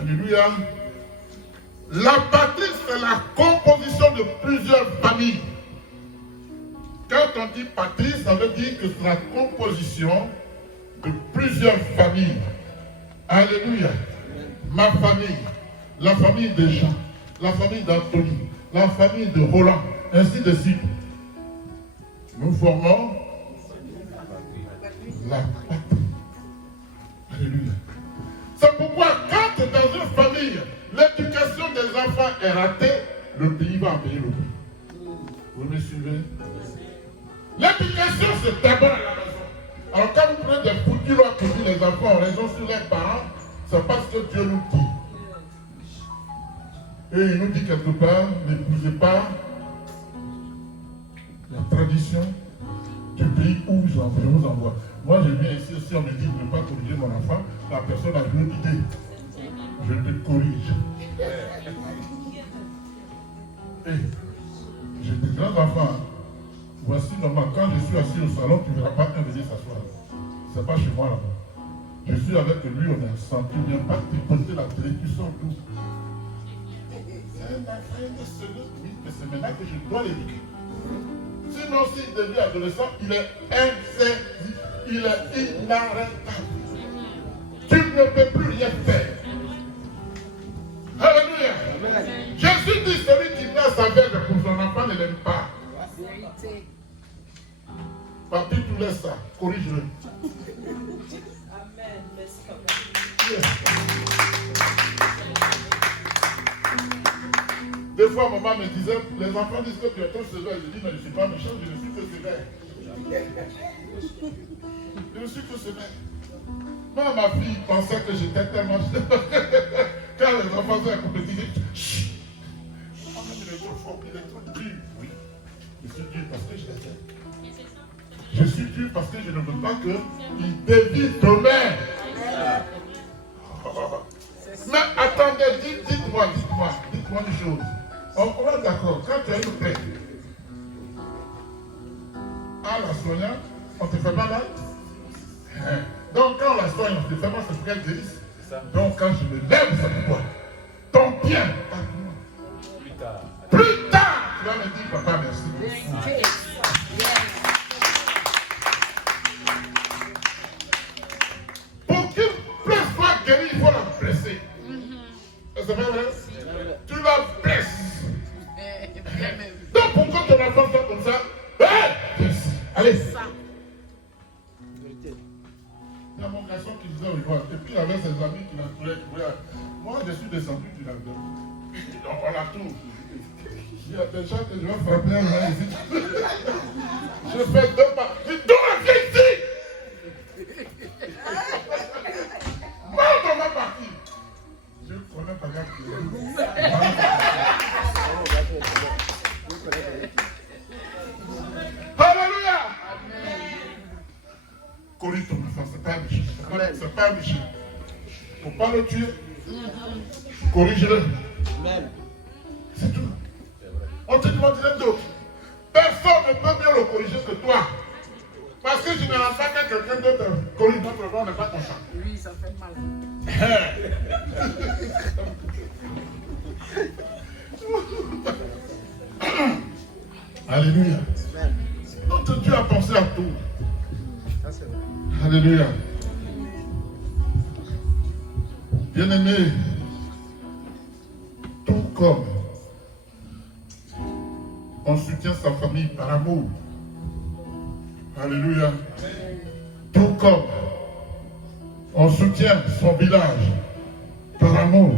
alléluia, la patrie c'est la composition de plusieurs familles. Quand on dit patrie, ça veut dire que c'est la composition de plusieurs familles. Alléluia. Ma famille, la famille de Jean, la famille d'Anthony, la famille de Roland, ainsi de suite. Nous formons la patrie. Alléluia. C'est pourquoi quand dans une famille, l'éducation des enfants est ratée, le pays va en payer le prix. Vous me suivez? L'éducation, c'est d'abord à la maison. Alors quand vous prenez des foutus lois que disent les enfants ont raison sur leurs parents, c'est parce que Dieu nous dit. Et il nous dit quelque part, n'épousez pas la tradition du pays où je vous envoie. Moi, je viens ici, si on me dit de ne pas corriger mon enfant, la personne a une idée. Je te corrige. J'ai des grands enfants. Voici, normalement, quand je suis assis au salon, tu ne verras pas un venir s'asseoir. C'est pas chez moi là-bas. Je suis avec lui, on est ensemble. Tu ne viens pas t'écouter la télé, tu sors d'où? C'est ma frère, oui, mais c'est maintenant que je dois l'éduquer. Sinon, s'il devient adolescent, il est insaisissable, il est inarrêtable. Tu ne peux plus rien faire. Alléluia. Jésus dit celui qui n'a sa verge pour son enfant ne l'aime pas. Papi, tu laisses ça, corrige-le. Amen. Des fois, maman me disait, les enfants disent que tu es trop sévère. Je dis, mais je ne suis pas méchant, je ne suis que sévère. Je ne suis que sévère. Moi, ma fille pensait que j'étais tellement sévère. Quand les enfants faisaient un coup de dire, chut, il est trop fort, il est trop dur. Oui, je suis dur parce que je l'aime. Je suis dur parce que je ne veux pas qu'il dévie demain. Mais attendez, dites-moi une chose. On va d'accord, quand tu as une plaie, à la soignant, on te fait mal. Donc quand on la soigne, on te fait mal, c'est pour qu'elle guérisse. Donc quand je me lève, c'est pourquoi ton bien, plus tard, tu vas me dire, papa, merci. Pour qu'une plaie soit guérie, il faut la blesser. C'est vrai? Tu la blesses. Donc pourquoi ton enfant fait comme ça? Allez. Il y a mon garçon qui disait au revoir. Et puis il avait ses amis qui l'entouraient. Moi je suis descendu du navire. Donc on la tourne. Il y a des gens que je vais frapper un main ici. Je fais 2 pas. Je dis, d'où la vieille ici? Moi on va partir. Je connais pas bien. Alléluia. Corrige ton enfant, c'est pas un méchant. C'est pas un méchant. Il ne faut pas le tuer. Corrige-le. C'est tout. On te demande d'autres. Personne ne peut mieux le corriger que toi. Parce que généralement, quand quelqu'un d'autre corrige notre enfant, on n'est pas content. Oui, ça fait mal. Alléluia. Notre Dieu a pensé à tout. Alléluia. Bien-aimé, tout comme on soutient sa famille par amour. Alléluia. Tout comme on soutient son village par amour.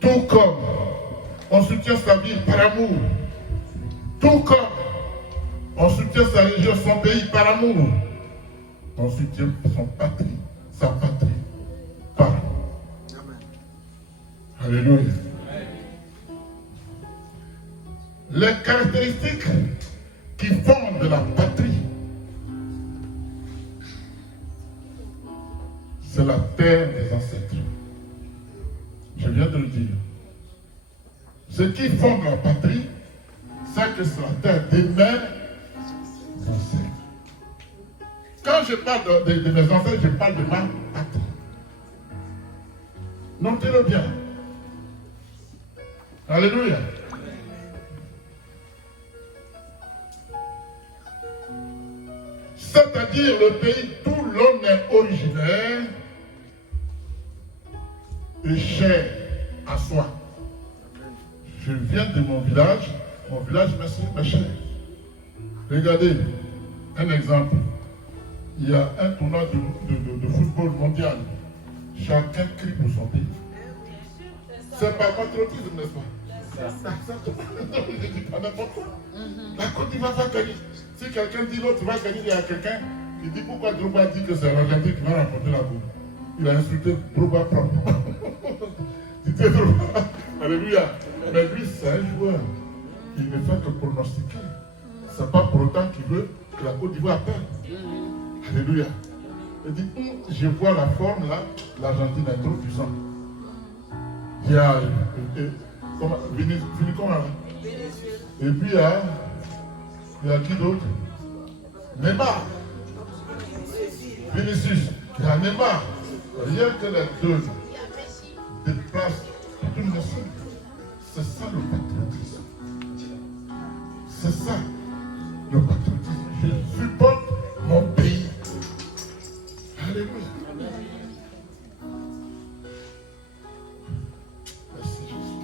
Tout comme on soutient sa ville par amour. Tout comme on soutient sa région, son pays par amour. On soutient son patrie, sa patrie par amour. Alléluia. Les caractéristiques qui fondent la patrie, c'est la terre des ancêtres. Je viens de le dire. Ce qui fonde la patrie, c'est que c'est la terre des mères ancêtres. Quand je parle de mes ancêtres, je parle de ma patrie. Notez-le bien. Alléluia. C'est-à-dire le pays d'où l'homme est originaire et cher à soi. Je viens de mon village m'est cher. Regardez, un exemple. Il y a un tournoi de football mondial. Chacun crie pour son pays. C'est pas patriotisme, n'est-ce pas? Je dis pas n'importe quoi. La Côte d'Ivoire va gagner. Si quelqu'un dit l'autre va gagner, il y a quelqu'un qui dit pourquoi Drogba dit que c'est l'Argentine qui va remporter la coupe. Il a insulté Drogba propre. C'était Drogba. Alléluia. Mais lui, c'est un joueur. Il ne fait que pronostiquer. C'est pas pour autant qu'il veut que la Côte d'Ivoire perde. Alléluia. Il dit, je vois la forme là, l'Argentine est trop puissante. Il y a Vinicom là. Et puis il y a qui d'autre? Neymar. Vinicius. Il y a Neymar. Rien que les deux déplacent toute une nation. C'est ça le patriotisme. C'est ça le patriotisme. Je supporte mon pays. Alléluia. Merci Jésus.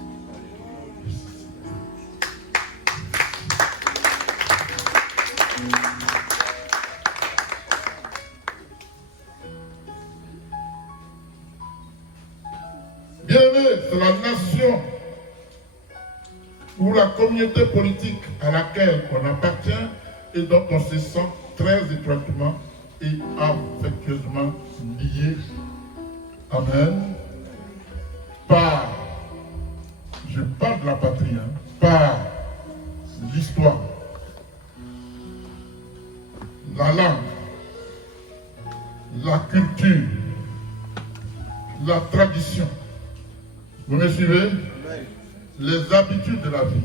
Bien-aimé, c'est la nation ou la communauté politique à laquelle on appartient et dont on se sent très étroitement et affectueusement lié. Amen. Par, je parle de la patrie, par l'histoire, la langue, la culture, la tradition. Vous me suivez? Les habitudes de la vie.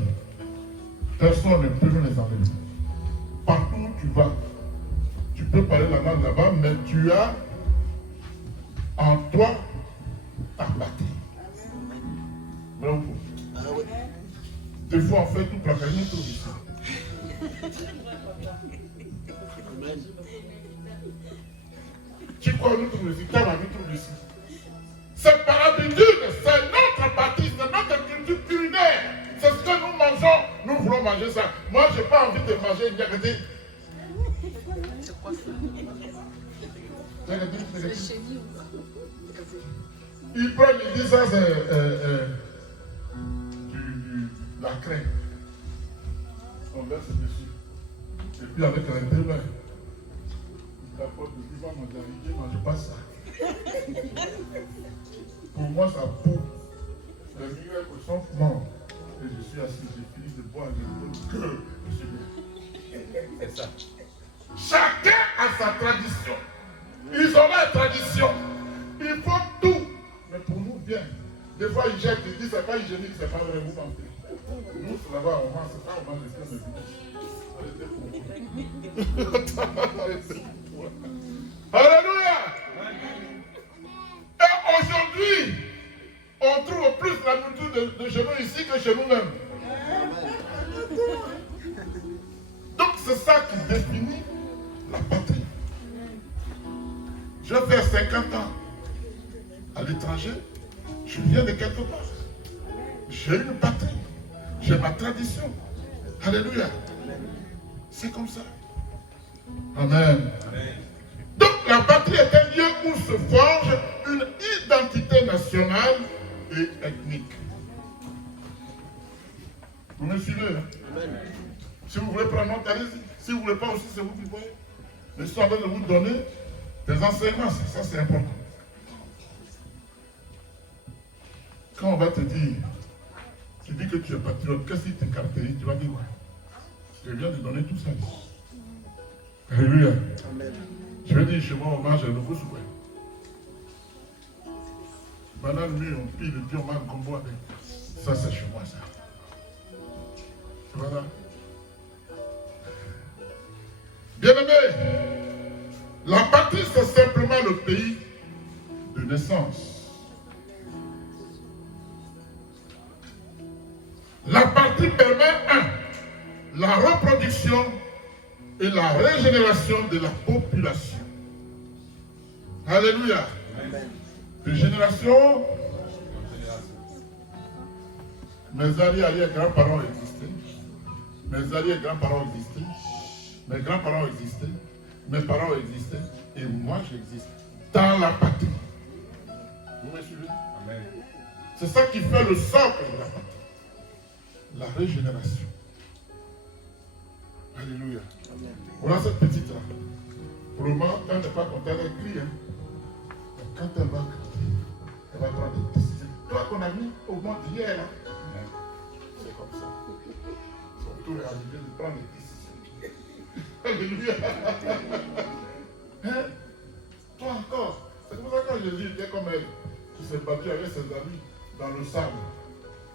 Personne ne peut nous les enlever. Partout où tu vas, tu peux parler la langue là-bas, mais tu as en toi ta patrie. Bravo. Des fois, on fait tout plaquer, nous trouve ici. Tu crois nous trouve ici? Ta mamie trouve ici. C'est par habitude, c'est notre patrie, c'est notre culture culinaire. C'est ce que nous mangeons. Nous voulons manger ça. Moi, je n'ai pas envie de manger une yagadi. C'est quoi ça? C'est chenille. Ils prennent, ils disent ça, c'est la crème. On verse dessus. Et puis avec un peu là, la porte de lui va manger, je ne mange pas ça. Pour moi, ça boue. Les migraines sont morts. Et je suis assis, j'ai fini de boire, je suis bien. C'est ça. Chacun a sa tradition. Ils ont leur tradition. Il faut tout. Mais pour nous, bien. Des fois, ils jettent, ils disent c'est pas hygiénique, c'est pas vrai, vous mentez. Nous, c'est là-bas, on mange, c'est pas, on mange les films de Alléluia. Et aujourd'hui, on trouve plus la nourriture de chez nous ici que chez nous-mêmes. Donc, c'est ça qui définit la patrie. Je fais 50 ans à l'étranger, je viens de quelque part. J'ai une patrie, j'ai ma tradition. Alléluia. C'est comme ça. Amen. Donc la patrie est un lieu où se forge une identité nationale et ethnique. Vous me suivez? Si vous voulez prendre note, allez-y. Si vous ne voulez pas aussi, c'est vous qui voyez. Mais je suis en train de vous donner des enseignements, ça c'est important. Quand on va te dire, tu dis que tu es patriote, qu'est-ce qui te caractérise? Tu vas dire quoi? Je viens de donner tout ça. Alléluia. Je vais dire chez moi, on mange le nouveau souper. Banane mûre, on pile et puis on mange un combo avec. Ça, c'est chez moi, ça. Voilà. Bien-aimé, la patrie, c'est simplement le pays de naissance. La patrie permet, la reproduction et la régénération de la population. Alléluia. De génération, mes arrière-grands-parents existaient. Mes arrière-grands-parents existaient. Mes grands-parents existaient. Mes parents existaient. Et moi, j'existe. Dans la patrie. Vous me suivez? Amen. C'est ça qui fait le socle de la patrie. La régénération. Alléluia. Voilà cette petite-là. Pour le moment, elle n'est pas contente, elle crie. Mais quand elle va grandir, elle va prendre des décisions. Toi qu'on a mis au monde d'hier, c'est comme ça. Son tour est arrivé de prendre des décisions. Alléluia. Hein? Toi encore. C'est pour ça que quand Jésus était comme elle, qui s'est battu avec ses amis dans le sable,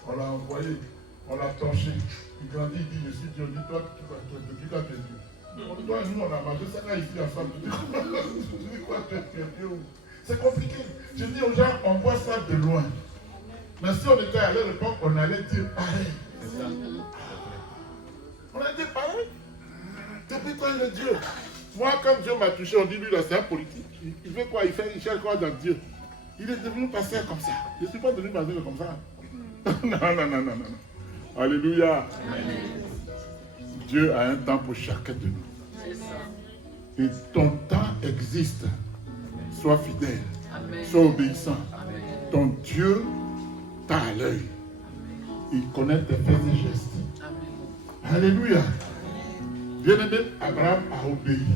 on l'a envoyé, on l'a torché. Il grandit, il dit, je suis Dieu. On dit, toi, depuis quand tu es Dieu? On dit, toi, nous, on a mangé ça là ici ensemble. Tu dis quoi, tu es Dieu? C'est compliqué. Je dis aux gens, on voit ça de loin. Mais si on était à leur époque, on allait dire pareil. On allait dire pareil. Depuis quand il est Dieu? Moi, quand Dieu m'a touché, on dit, lui, là, c'est un politique. Il fait quoi? Il cherche quoi dans Dieu? Il est devenu pasteur comme ça. Je ne suis pas devenu pasteur comme ça. Non. Alléluia. Amen. Dieu a un temps pour chacun de nous. Et ton temps existe. Sois fidèle. Amen. Sois obéissant. Amen. Ton Dieu t'a à l'œil. Il connaît tes faits et gestes. Amen. Alléluia. Bien-aimé, Abraham a obéi.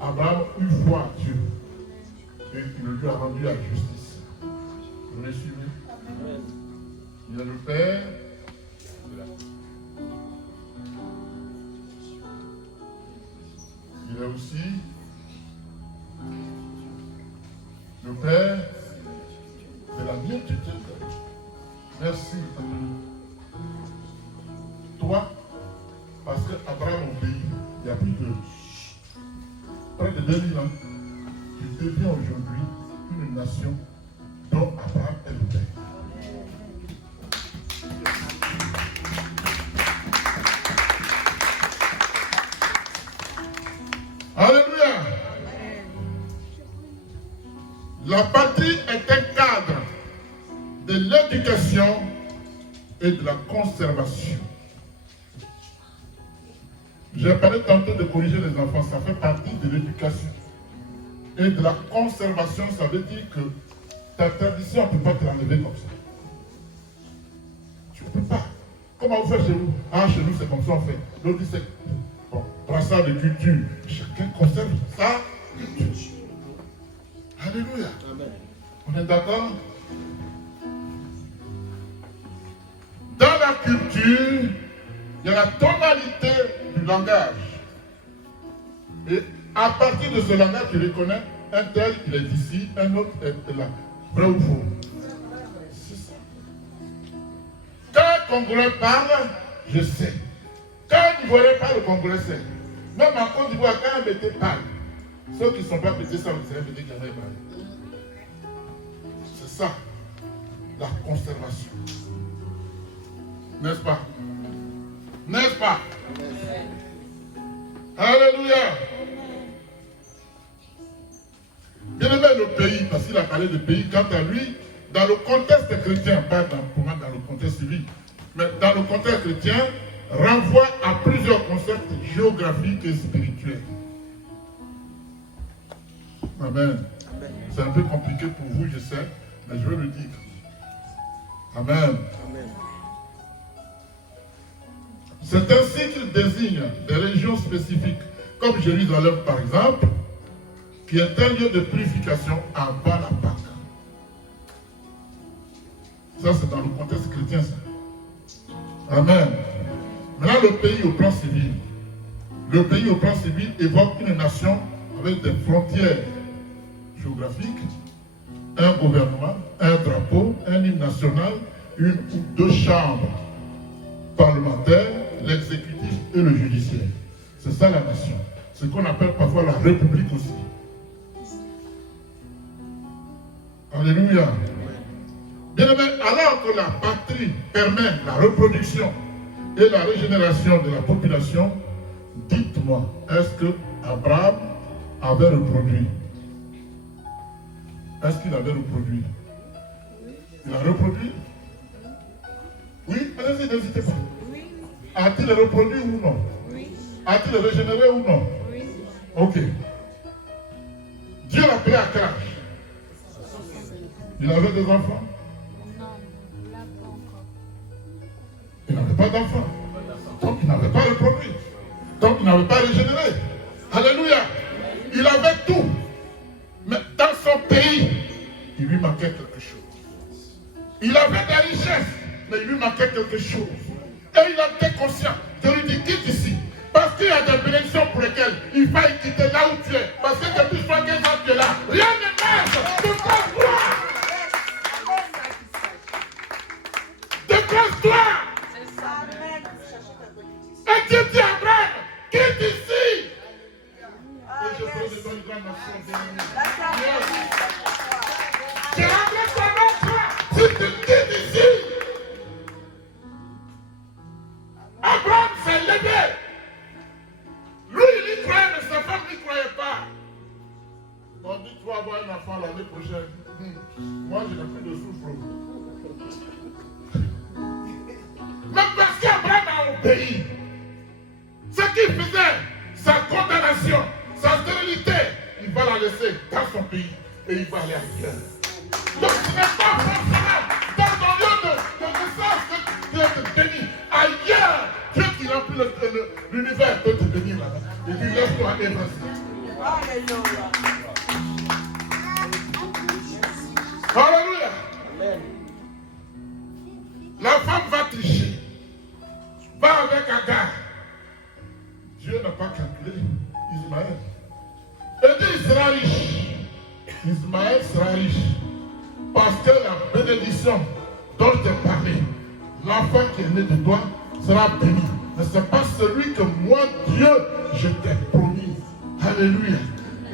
Abraham eut foi à Dieu. Et il le lui a rendu la justice. Vous me suivez? Amen. Il est le Père. Il est aussi le Père de la multitude. Merci. Toi, parce qu'Abraham obéit, il y a plus de près de 2000 ans, tu deviens aujourd'hui une nation dont Abraham est le Père. Alléluia. La patrie est un cadre de l'éducation et de la conservation. J'ai parlé tantôt de corriger les enfants, ça fait partie de l'éducation. Et de la conservation, ça veut dire que ta tradition, on ne peut pas te l'enlever comme ça. Tu ne peux pas. Comment vous faites chez vous? Ah, chez nous, c'est comme ça on fait. L'autre dit c'est bon, brassard de culture. Chacun conserve sa culture. Alléluia. Amen. On est d'accord? Dans la culture, il y a la tonalité du langage. Et à partir de ce langage, tu reconnais un tel, il est ici, un autre est là. Vrai ou faux? C'est ça. Quand un Congolais parle, je sais. Quand un Ivoirien parle, le Congolais sait. Même en Côte d'Ivoire, quand un Bété parle, ceux qui ne sont pas Bété, ça, vous savez Bété qui avait parlé. C'est ça, la conservation. N'est-ce pas? N'est-ce pas? Alléluia. Bien aimé le pays, parce qu'il a parlé de pays, quant à lui, dans le contexte chrétien, pas pour moi dans le contexte civil, mais dans le contexte chrétien, renvoie à plusieurs concepts géographiques et spirituels. Amen. C'est un peu compliqué pour vous, je sais, mais je vais le dire. Amen. Amen. C'est ainsi qu'il désigne des régions spécifiques, comme Jérusalem par exemple, qui est un lieu de purification avant la Pâque. Ça, c'est dans le contexte chrétien, ça. Amen. Maintenant, le pays au plan civil. Le pays au plan civil évoque une nation avec des frontières géographiques, un gouvernement, un drapeau, un hymne national, une ou deux chambres parlementaires, l'exécutif et le judiciaire. C'est ça la nation. Ce qu'on appelle parfois la république aussi. Alléluia. Bien aimé, alors que la patrie permet la reproduction et la régénération de la population, dites-moi, est-ce que Abraham avait reproduit? Est-ce qu'il avait reproduit? Il a reproduit? Oui, allez-y, n'hésitez pas. A-t-il reproduit ou non? Oui. A-t-il régénéré ou non? Oui. Ok. Dieu l'a appelé à quel âge? Il avait des enfants? Non, il n'a pas encore. Il n'avait pas d'enfants. Donc il n'avait pas reproduit. Donc il n'avait pas régénéré. Alléluia. Il avait tout. Mais dans son pays, il lui manquait quelque chose. Il avait des richesses, mais il lui manquait quelque chose. Et il a été conscient. Je lui dis, quitte ici. Parce qu'il y a des bénédictions pour lesquelles il va quitter là où tu es. Parce que depuis 75 ans tu es là. Rien ne marche. Décroche-toi. Décroche-toi. l'année prochaine. Moi, je n'ai plus de souffle. Mais parce qu'Abraham a obéi, ce qu'il faisait, sa condamnation, sa stérilité, il va la laisser dans son pays et il va aller ailleurs. Donc ce n'est pas forcément dans ton lieu de naissance que tu es béni. Ailleurs, Dieu qui remplit l'univers peut te bénir là-bas. Il dit laisse-toi aller, vas-y. Alléluia. Alléluia. La femme va tricher. Va avec Agar. Dieu n'a pas calculé Ismaël. Et dit il sera riche. Ismaël sera riche. Parce que la bénédiction dont je t'ai parlé, l'enfant qui est né de toi sera béni. Mais ce n'est pas celui que moi, Dieu, je t'ai promis. Alléluia.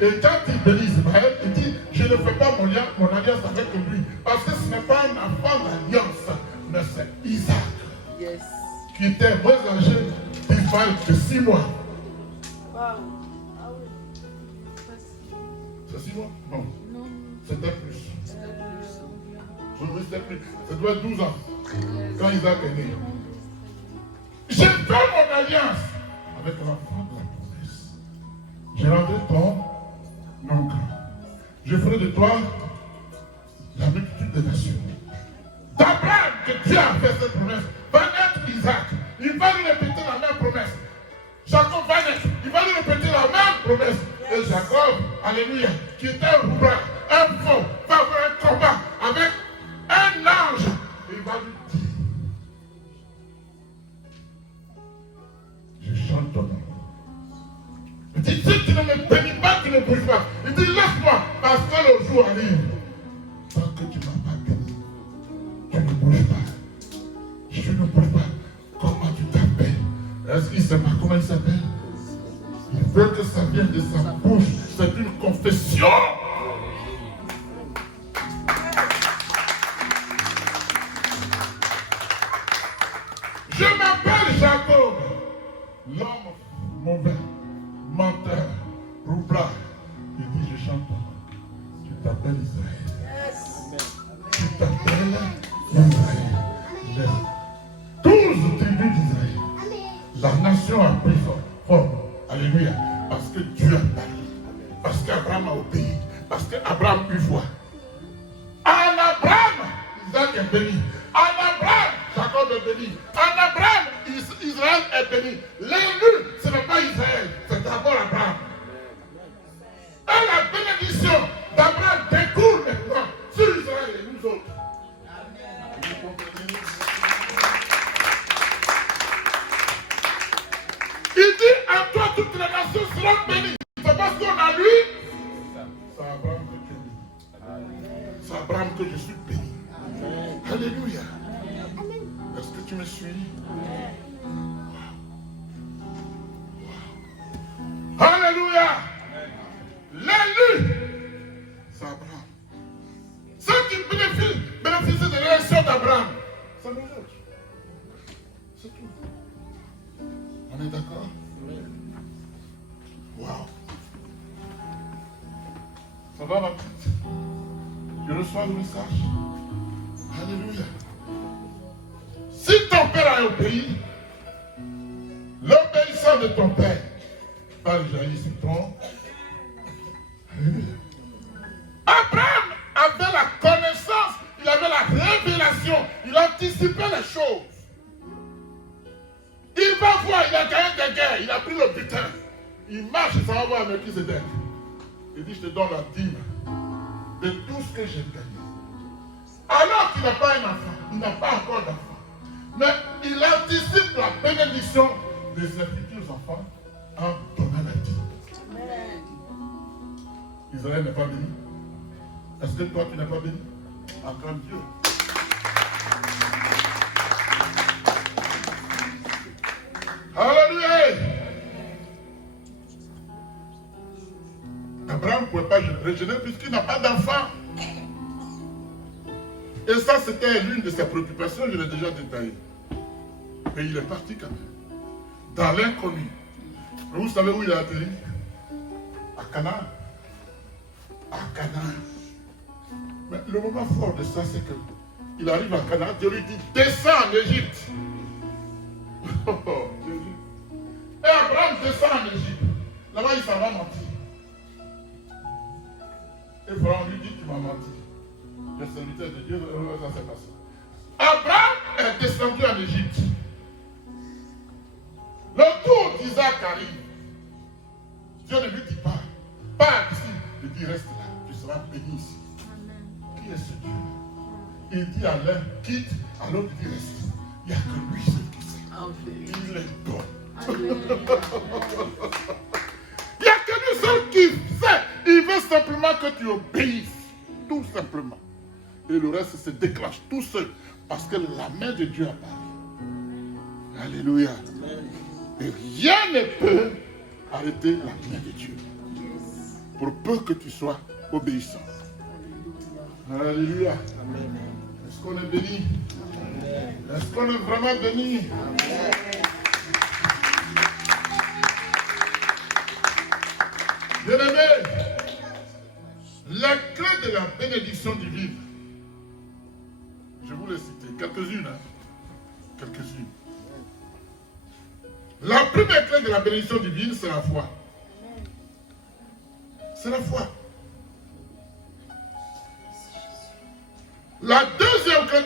Et quand il bénit Ismaël, il dit, je ne fais pas mon alliance avec lui. Parce que ce n'est pas un enfant d'alliance, mais c'est Isaac. Yes. Qui était moins âgé d'Ismaël que 6 mois. Wow. Ah oui. C'est 6 mois? Non. C'était plus. Je me sais plus. Ça doit être 12 ans. Quand Isaac est né. J'ai fait mon alliance avec l'enfant de la promesse. Je rendrai ton oncle. Je ferai de toi la multitude des nations. D'Abraham que Dieu a fait cette promesse, va naître Isaac. Il va lui répéter la même promesse. Jacob va naître. Il va lui répéter la même promesse. Et Jacob, alléluia, qui était un roublard, un faux, va avoir un combat avec un ange. Et il va lui dire, je chante ton nom. Il dit, si tu ne me bénis pas, tu ne bouges pas. Il dit, laisse-moi, parce que le jour arrive. Tant que tu ne m'as pas béni, tu ne bouges pas. Je ne bouge pas. Comment tu t'appelles? Est-ce qu'il ne sait pas comment il s'appelle? Il veut que ça vienne de sa bouche. C'est une confession. Je m'appelle Jacob, l'homme mauvais, menteur, roublard. Il dit, je chante. Tu t'appelles Israël. Tu t'appelles Israël. Les 12 tribus d'Israël. La nation a pris forme. Alléluia. Parce que Dieu a parlé. Parce qu'Abraham a obéi. Parce qu'Abraham eut foi. En Abraham, Isaac est béni. En Abraham, Jacob est béni. En Abraham, Israël est béni. L'élu, ce n'est pas Israël, c'est d'abord Abraham. Et la bénédiction d'Abraham découle maintenant sur Israël et nous autres. Il dit à toi toutes les nations seront bénies. C'est parce qu'on a lu. C'est Abraham que tu es béni. C'est Abraham que je suis béni. Alléluia. Est-ce que tu me suis? Alléluia. L'élu, c'est Abraham. Ceux qui bénéficient de l'élection d'Abraham, c'est nous autres. C'est tout. On est d'accord? Waouh. Ça va ma petite? Je reçois le message. Alléluia. Si ton père a obéi, l'obéissance de ton père va jaillir sur toi. Alléluia. Abraham avait la connaissance, il avait la révélation, il anticipait les choses. Il va voir, il a gagné des guerres, il a pris le butin. Il marche, ça va voir Melchizedek. Il dit, je te donne la dîme de tout ce que j'ai gagné. Alors qu'il n'a pas un enfant, il n'a pas encore d'enfant. Mais il anticipe la bénédiction de ses futurs enfants en donnant la dîme. Israël n'est pas béni. Est-ce que toi tu n'es pas béni? Acclame Dieu. Alléluia. Abraham ne pouvait pas régénérer puisqu'il n'a pas d'enfant. Et ça, c'était l'une de ses préoccupations, je l'ai déjà détaillé. Et il est parti quand même. Dans l'inconnu. Vous savez où il a atterri? À Canaan. À Canaan. Mais le moment fort de ça, c'est qu'il arrive à Canaan, Dieu lui dit, descends en Égypte. Et Abraham descend en Égypte. Là-bas, il s'en va mentir. Et Pharaon lui dit, tu m'as menti. Le serviteur de Dieu, ça s'est passé. Abraham est descendu en Égypte. Le tour d'Isaac arrive. Dieu ne lui dit pas, pars ici. Il dit, reste là, tu seras béni ici. Qui est ce Dieu? Il dit à l'un, quitte, à l'autre, il dit, reste. Il n'y a que lui seul qui sait. Il est bon. Il n'y a que lui seul qui sait. Il veut simplement que tu obéisses. Tout simplement. Et le reste se déclenche tout seul. Parce que la main de Dieu apparaît. Alléluia. Et rien ne peut arrêter la main de Dieu. Pour peu que tu sois obéissant. Alléluia. Est-ce qu'on est béni? Est-ce qu'on est vraiment béni? Bien-aimés, la clé de la bénédiction divine, je vous l'ai cité, quelques-unes. Quelques-unes. La première clé de la bénédiction divine, c'est la foi. C'est la foi. La deuxième clé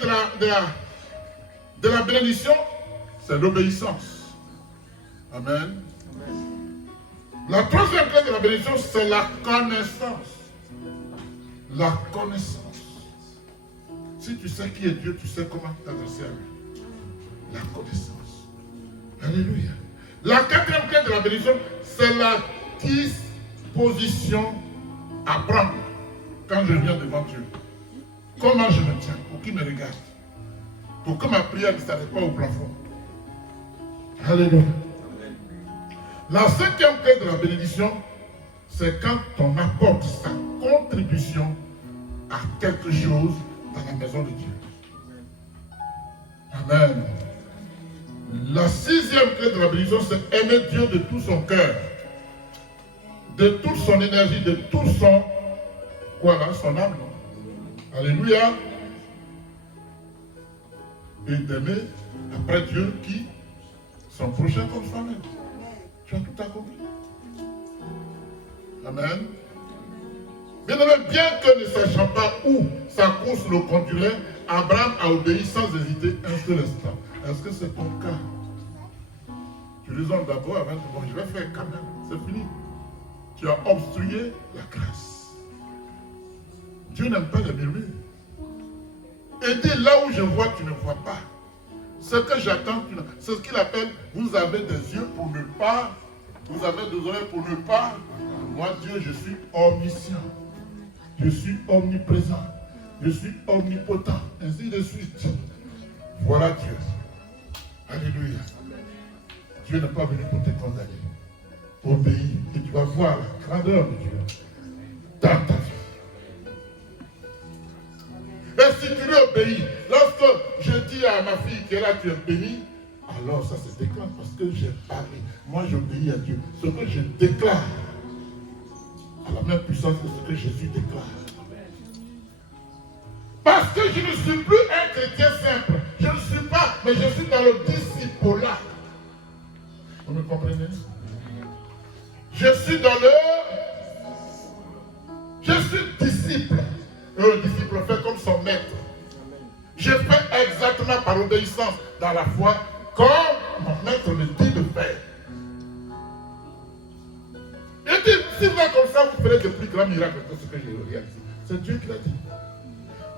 de la bénédiction, c'est l'obéissance. Amen. La troisième clé de la bénédiction, c'est la connaissance. La connaissance. Si tu sais qui est Dieu, tu sais comment t'adresser à lui. La connaissance. Alléluia. La quatrième clé de la bénédiction, c'est la disposition à prendre quand je viens devant Dieu. Comment je me tiens pour qu'il me regarde. Pour que ma prière ne s'arrête pas au plafond. Alléluia. La cinquième clé de la bénédiction, c'est quand on apporte sa contribution à quelque chose dans la maison de Dieu. Amen. La sixième clé de la bénédiction, c'est aimer Dieu de tout son cœur, de toute son énergie, de tout son, son âme. Alléluia. Et d'aimer après Dieu qui, son prochain comme soi-même. Tu as tout accompli. Amen. Bien aimé, bien que ne sachant pas où sa course le conduirait, Abraham a obéi sans hésiter un seul instant. Est-ce que c'est ton cas? Tu raisonnes d'abord avant de dire, bon, je vais faire quand même. C'est fini. Tu as obstrué la grâce. Dieu n'aime pas les murmures. Et dit, là où je vois, tu ne vois pas. Ce que j'attends, c'est ce qu'il appelle, vous avez des yeux pour nulle part, vous avez des oreilles pour nulle part. Moi, Dieu, je suis omniscient. Je suis omniprésent. Je suis omnipotent. Ainsi de suite. Voilà Dieu. Alléluia. Dieu n'est pas venu pour te condamner. Obéis. Et tu vas voir la grandeur de Dieu dans ta vie. Et si tu lui obéis, lorsque je dis à ma fille que là tu es bénie, alors ça se déclare parce que j'ai parlé. Moi j'obéis à Dieu. Ce que je déclare à la même puissance que ce que Jésus déclare. Parce que je ne suis plus un chrétien simple. Je ne suis pas, mais je suis dans le disciple-là. Vous me comprenez? Je suis dans le... Je suis disciple. Et le disciple fait comme son maître. Je fais exactement par obéissance dans la foi comme mon maître me dit de faire. Il dit, si vous êtes comme ça, vous ferez de plus grands miracles que ce que j'ai réalisé. C'est Dieu qui l'a dit.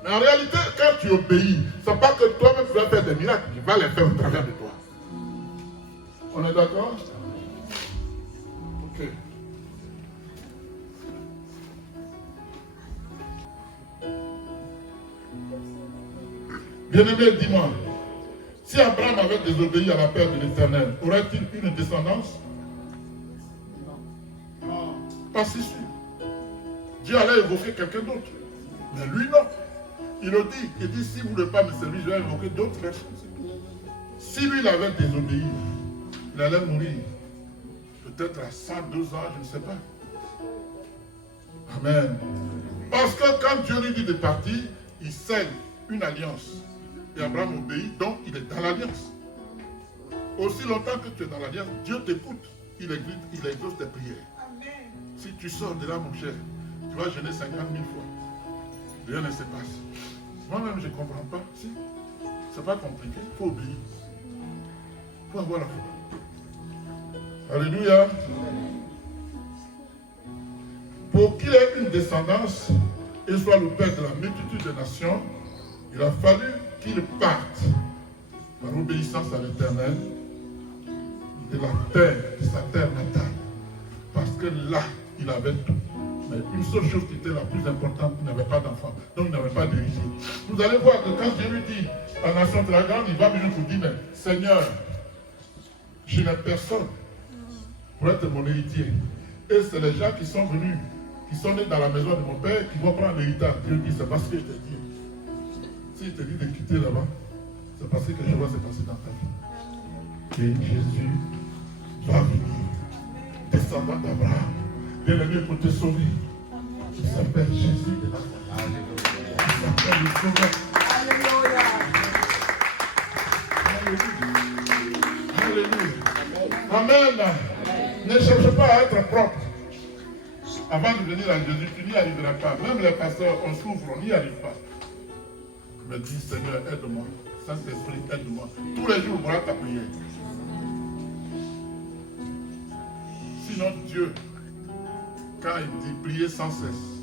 Mais en réalité, quand tu obéis, ce n'est pas que toi-même tu vas faire des miracles, tu vas les faire au travers de toi. On est d'accord? Ok. Bien-aimé, dis-moi, si Abraham avait désobéi à l'appel de l'Éternel, aurait-il une descendance? Non. Pas si sûr. Dieu allait évoquer quelqu'un d'autre. Mais lui, non. Il dit, si vous ne pas me servir, je vais évoquer d'autres personnes. Si lui, il avait désobéi, il allait mourir. Peut-être à 102 ans, je ne sais pas. Amen. Parce que quand Dieu lui dit de partir, il scelle une alliance. Et Abraham obéit, donc il est dans l'alliance. Aussi longtemps que tu es dans l'alliance, Dieu t'écoute. Il exauce tes prières. Si tu sors de là, mon cher, tu vas jeûner 50 000 fois. Rien ne se passe. Moi-même, je ne comprends pas. Si, c'est pas compliqué, il faut obéir. Il faut avoir la foi. Alléluia. Pour qu'il ait une descendance et soit le père de la multitude des nations, il a fallu qu'il parte par obéissance à l'Éternel de la terre, de sa terre natale. Parce que là, il avait tout. Mais une seule chose qui était la plus importante, il n'avait pas d'enfant. Donc il n'avait pas d'héritier. Vous allez voir que quand Dieu lui dit, la nation de la grande, il va venir vous dire, mais Seigneur, je n'ai personne pour être mon héritier. Et c'est les gens qui sont venus, qui sont nés dans la maison de mon père, qui vont prendre l'héritage. Dieu dit, c'est parce que je t'ai dit. S'il te dit de quitter là-bas, c'est parce que quelque chose va se passer dans ta vie. Et Jésus va venir, descendant d'Abraham. Bien-aimé pour te sauver. Il s'appelle Jésus de Nazareth. Il s'appelle le Sauveur. Alléluia. Alléluia. Amen. Ne cherche pas à être propre. Avant de venir à Jésus, tu n'y arriveras pas. Même les pasteurs, on souffre, on n'y arrive pas. Mais dis, Seigneur, aide-moi. Saint-Esprit, aide-moi. Tous les jours, voilà ta prière. Sinon, Dieu, quand il dit prier sans cesse,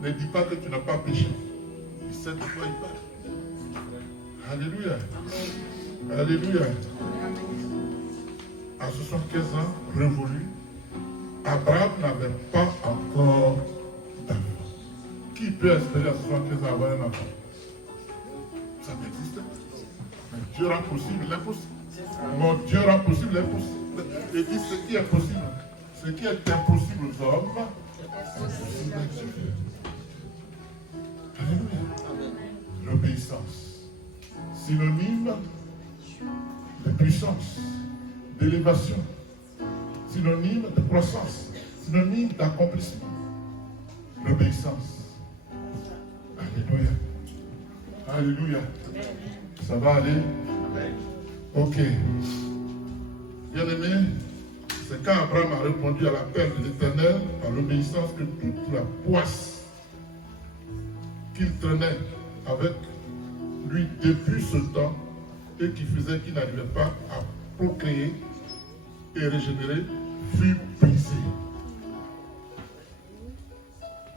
ne dis pas que tu n'as pas péché. Il sait de quoi il parle. Alléluia. Alléluia. À 75 ans, révolu, Abraham n'avait pas encore d'enfant. Qui peut espérer à 75 ans avoir un enfant? Ça n'existe pas. Mais Dieu rend possible l'impossible. Mon Dieu rend possible l'impossible. Il dit ce qui est possible. Ce qui est impossible aux hommes, est possible à Dieu. Alléluia. L'obéissance. Synonyme de puissance, d'élévation. Synonyme de croissance. Synonyme d'accomplissement. L'obéissance. Alléluia. Alléluia. Ça va aller? Ok. Bien-aimé, c'est quand Abraham a répondu à l'appel de l'Éternel par l'obéissance que toute la poisse qu'il traînait avec lui depuis ce temps et qui faisait qu'il n'arrivait pas à procréer et régénérer fut brisée.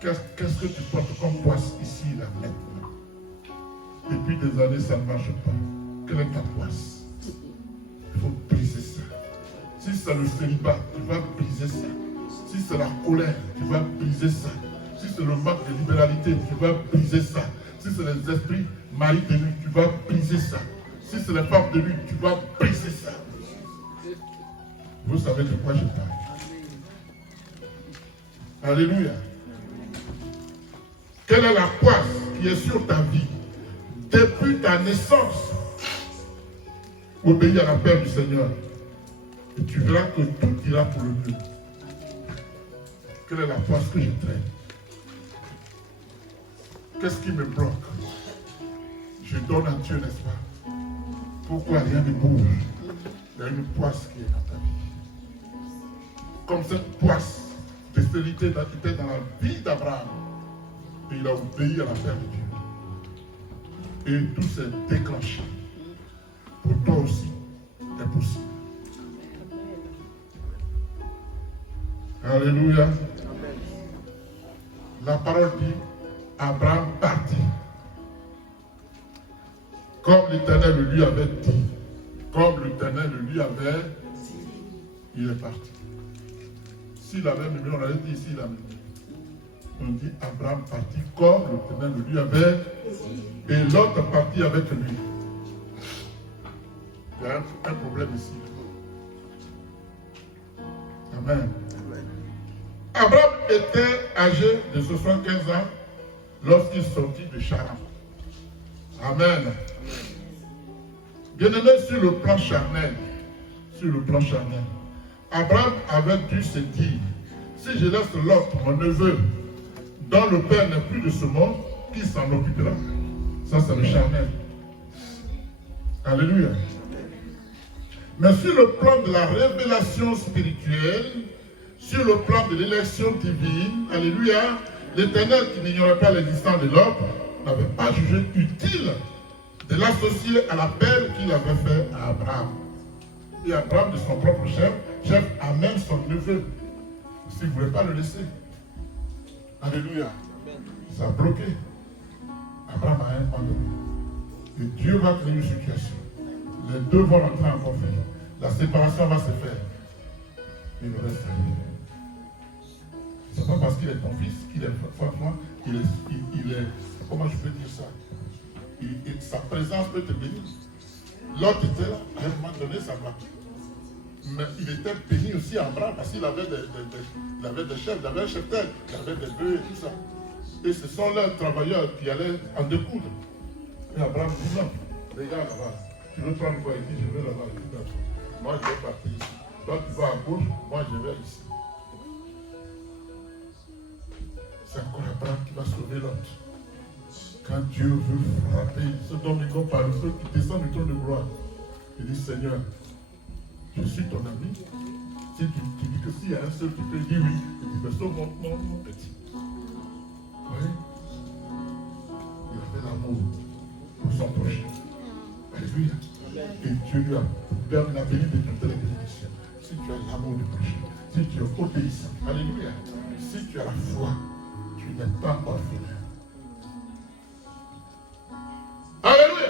Qu'est-ce que tu portes comme poisse ici, là, maintenant? Depuis des années, ça ne marche pas. Quelle est ta poisse? Il faut briser ça. Si c'est le célibat, tu vas briser ça. Si c'est la colère, tu vas briser ça. Si c'est le manque de libéralité, tu vas briser ça. Si c'est les esprits maris de nuit, tu vas briser ça. Si c'est les femmes de nuit, tu vas briser ça. Vous savez de quoi je parle. Alléluia. Quelle est la poisse qui est sur ta vie depuis ta naissance? Obéis à l'appel du Seigneur. Et tu verras que tout ira pour le mieux. Quelle est la poisse que je traîne? Qu'est-ce qui me bloque? Je donne à Dieu, n'est-ce pas? Pourquoi rien ne bouge? Il y a une poisse qui est dans ta vie. Comme cette poisse de stérilité qui était dans la vie d'Abraham. Et il a obéi à l'appel de Dieu. Et tout s'est déclenché. Pour toi aussi, c'est possible. Alléluia. La parole dit, Abraham partit. Comme l'Éternel lui avait dit. Comme l'Éternel lui avait dit, il est parti. S'il avait mené, on avait dit ici, il a mené. On dit Abraham partit comme l'Éternel lui avait dit. Et l'autre partit avec lui. Il y a un problème ici. Amen. Abraham était âgé de 75 ans lorsqu'il sortit de Charan. Amen. Bien-aimé, sur le plan charnel, Abraham avait dû se dire, si je laisse Lot, mon neveu, dont le Père n'est plus de ce monde, qui s'en occupera. Ça, c'est le charnel. Alléluia. Mais sur le plan de la révélation spirituelle, sur le plan de l'élection divine, alléluia, l'Éternel qui n'ignorait pas l'existence de l'homme n'avait pas jugé utile de l'associer à l'appel qu'il avait fait à Abraham. Et Abraham, de son propre chef amène son neveu. S'il ne voulait pas le laisser. Alléluia. Ça a bloqué. Abraham a un moment donné. Et Dieu va créer une situation. Les deux vont rentrer en conflit. La séparation va se faire. Il le reste à lui. Ce n'est pas parce qu'il est ton fils qu'il est franchement, il est, comment je peux dire ça? Sa présence peut te bénir. L'autre était là, à un moment donné, ça va. Mais il était béni aussi à Abraham parce qu'il avait des chefs, il avait un cheptel, il avait des bœufs et tout ça. Et ce sont leurs travailleurs qui allaient en découdre. Et Abraham dit non, regarde là-bas, tu veux prendre quoi? Il dit je vais là-bas. Moi je vais partir ici. Toi tu vas à gauche, moi je vais ici. C'est encore Abraham qui va sauver l'autre. Quand Dieu veut frapper ceux dont nous parlons, ceux qui descendent du trône de gloire, il dit Seigneur, je suis ton ami. Si tu dis que s'il y a un seul qui peut dire oui, il dit, mais sauve mon petit. Oui. Il avait l'amour pour son prochain. Alléluia. Et Dieu lui a permis la béni de toutes les bénédictions. Si tu as l'amour du prochain, si tu es obéissant, alléluia. Si tu as la foi, tu n'es pas orphelin. Alléluia.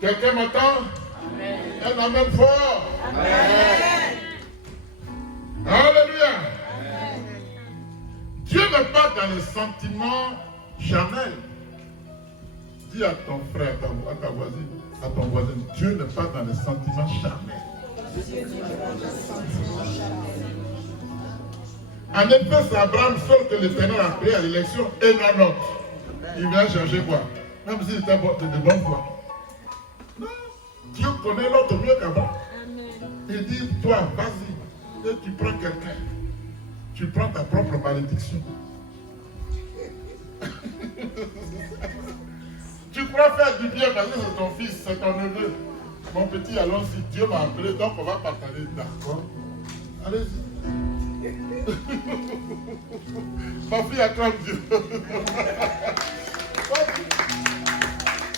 Quelqu'un m'entend? Un amen fort. Amen. Alléluia. Amen. Dieu n'est pas dans les sentiments charnels. Dis à ton frère, à ta voisine, à ton voisin, Dieu n'est pas dans les sentiments charnels. En effet, c'est Abraham seul que l'Éternel a appelé à l'élection et non l'autre. Il vient chercher quoi? Même s'il était de bonne foi. Non. Dieu connaît l'autre mieux qu'Abraham. Il dit, toi, vas-y. Et tu prends quelqu'un. Tu prends ta propre malédiction. Tu crois faire du bien parce que c'est ton fils, c'est ton neveu. Mon petit, allons-y. Dieu m'a appelé, donc on va partager. D'accord. Allez-y. Ma fille acclame Dieu.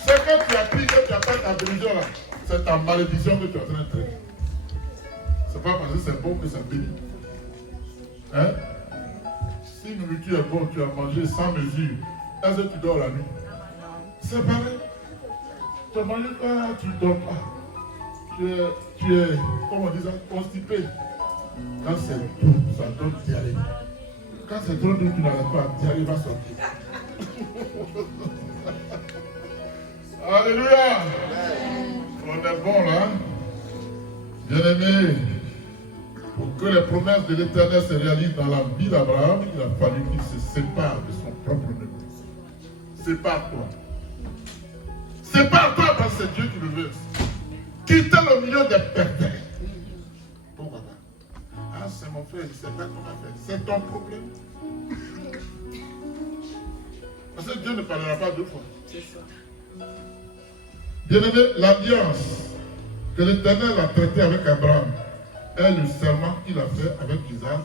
Ce que tu as pris, que tu as fait ta bénédiction là, c'est ta malédiction que tu es en train de traiter. C'est pas parce que c'est bon que ça bénit. Hein? Si une nourriture est bonne, tu as mangé sans mesure, est-ce que tu dors la nuit? C'est pareil. Tu as mangé quoi? Tu ne dors pas. Tu es, comment on dit ça, constipé. Quand c'est doux, ça donne diarrhée. Quand c'est trop doux, tu n'arrêtes pas, diarrhée va sortir. Alléluia. On est bon là. Bien-aimé, pour que les promesses de l'Éternel se réalisent dans la vie d'Abraham, il a fallu qu'il se sépare de son propre neveu. Sépare-toi. Sépare-toi parce que c'est Dieu qui le veut. Quitte le milieu des pervers. Pourquoi pas? Ah, c'est mon frère, il ne sait pas comment faire. C'est ton problème. Parce que Dieu ne parlera pas deux fois. C'est ça. Bien-aimé, l'alliance que l'Éternel a traitée avec Abraham est le serment qu'il a fait avec Isaac,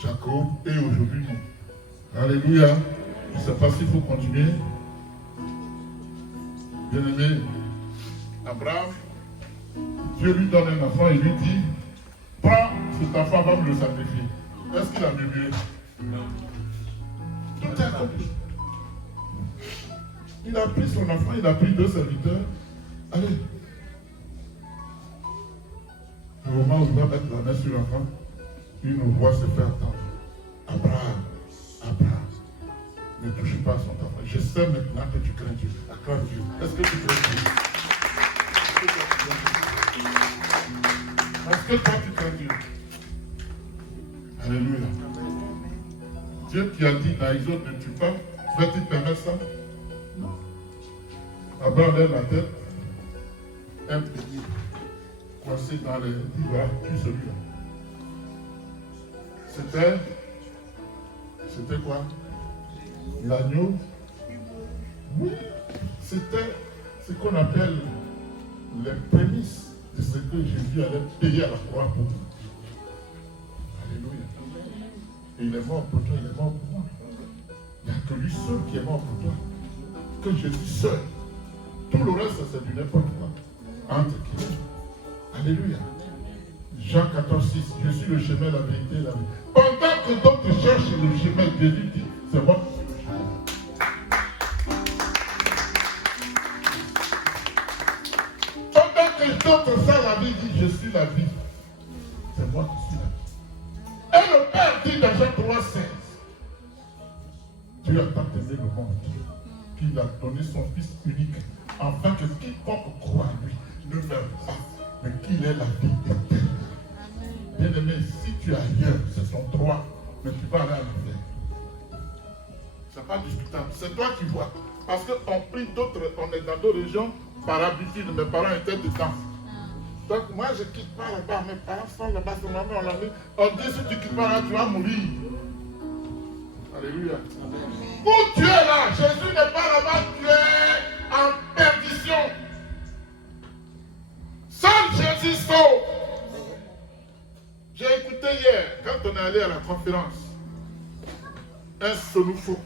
Jacob et aujourd'hui nous. Alléluia. Je ne sais pas s'il faut continuer. Bien-aimé, Abraham, Dieu lui donne un enfant et lui dit, prends cet enfant, va me le sacrifier. Est-ce qu'il a murmuré? Non. Tout est accompli. Il a pris son enfant, il a pris deux serviteurs. Allez. Au moment où il va mettre la main sur l'enfant, il nous voit se faire attendre. Abraham, Abraham, ne touche pas à son enfant. Je sais maintenant que tu crains Dieu. Acclame Dieu. Est-ce que tu crains Dieu? Est-ce que toi tu crains Dieu? Alléluia. Dieu qui a dit dans Exode ne tue pas, va-t-il permettre ça? Non. Abraham lève la tête, un petit coincé dans les dit voilà, tue celui-là. C'était C'était quoi? L'agneau. Oui, c'était ce qu'on appelle les prémices de ce que Jésus allait payer à la croix pour nous. Alléluia. Et il est mort pour toi, il est mort pour moi. Il n'y a que lui seul qui est mort pour toi. Que Jésus seul. Tout le reste, c'est du n'importe quoi. Entre qui? Alléluia. Jean 14, 6. Je suis le chemin, la vérité et la vie. Pendant que d'autres cherchent le chemin, Jésus dit, c'est moi qui suis le chemin. Pendant que d'autres ça la vie, dit, je suis la vie. C'est moi qui suis la vie. Et le Père dit dans Jean 3, 16. Dieu a tant aimé le monde qu'il a donné son Fils unique, afin que quiconque croit en lui ne meure pas, mais qu'il ait la vie éternelle. Bien-aimé, si tu es ailleurs, c'est son droit, mais tu vas aller à l'enfer. Ce n'est pas discutable, c'est toi qui vois. Parce qu'on prie d'autres, on est dans d'autres régions, par habitude, mes parents étaient dedans. Donc moi je ne quitte pas là-bas, mes parents sont là-bas, c'est maman, on l'a mis. On dit si tu ne quittes pas là, tu vas mourir. Alléluia. Où tu es là, Jésus n'est pas là-bas, tu es en perdition. Seul Jésus sauve. J'ai écouté hier, quand on est allé à la conférence, un Soloufo,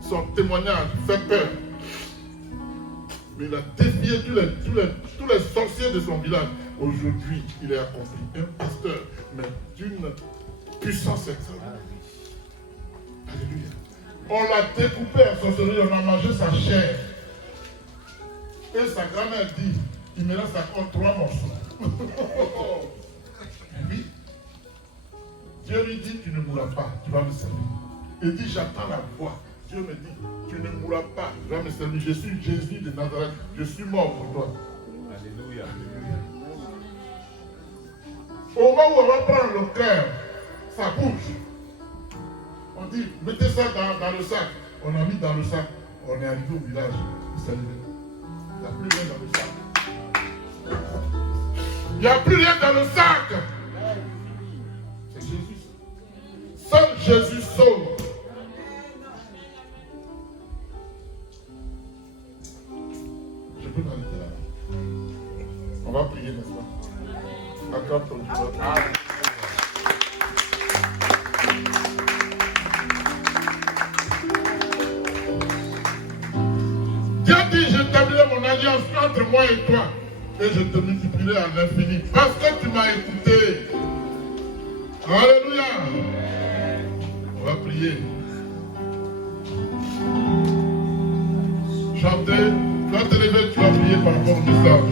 son témoignage fait peur. Mais il a défié tous les sorciers de son village. Aujourd'hui, il est accompli, un pasteur, mais d'une puissance extraordinaire. Alléluia. On l'a découpé en sorcellerie, on a mangé sa chair. Et sa grand-mère dit, il me reste encore 3 morceaux. Oui. Dieu lui dit, tu ne mourras pas, tu vas me servir. Il dit, j'attends la voix. Dieu me dit, tu ne mourras pas, tu vas me servir. Je suis Jésus de Nazareth, je suis mort pour toi. Alléluia. Alléluia. Au moment où on va prendre le cœur, ça bouge. On dit, mettez ça dans le sac. On a mis dans le sac. On est arrivé au village. Il n'y a plus rien dans le sac. Il n'y a plus rien dans le sac. C'est Jésus. Seul Jésus sauve. Je peux m'arrêter là. On va prier maintenant. Accorde ton Dieu. Dieu dit, j'établirai mon alliance entre moi et toi, et je te multiplierai à l'infini, parce que tu m'as écouté. Alléluia. On va prier. Chantez. Quand tu te lever, tu vas prier par rapport au message.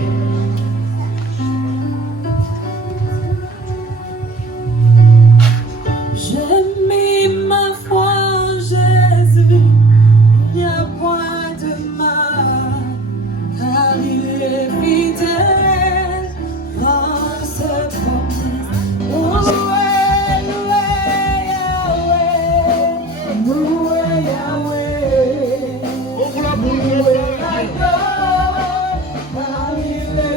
J'ai mis ma foi en Jésus, il n'y a point de mal, car il est fidèle en ses promesses. Loué, loué, Yahweh, loué, Yahweh, Ouvre la bouche, loué, Yahweh, car il est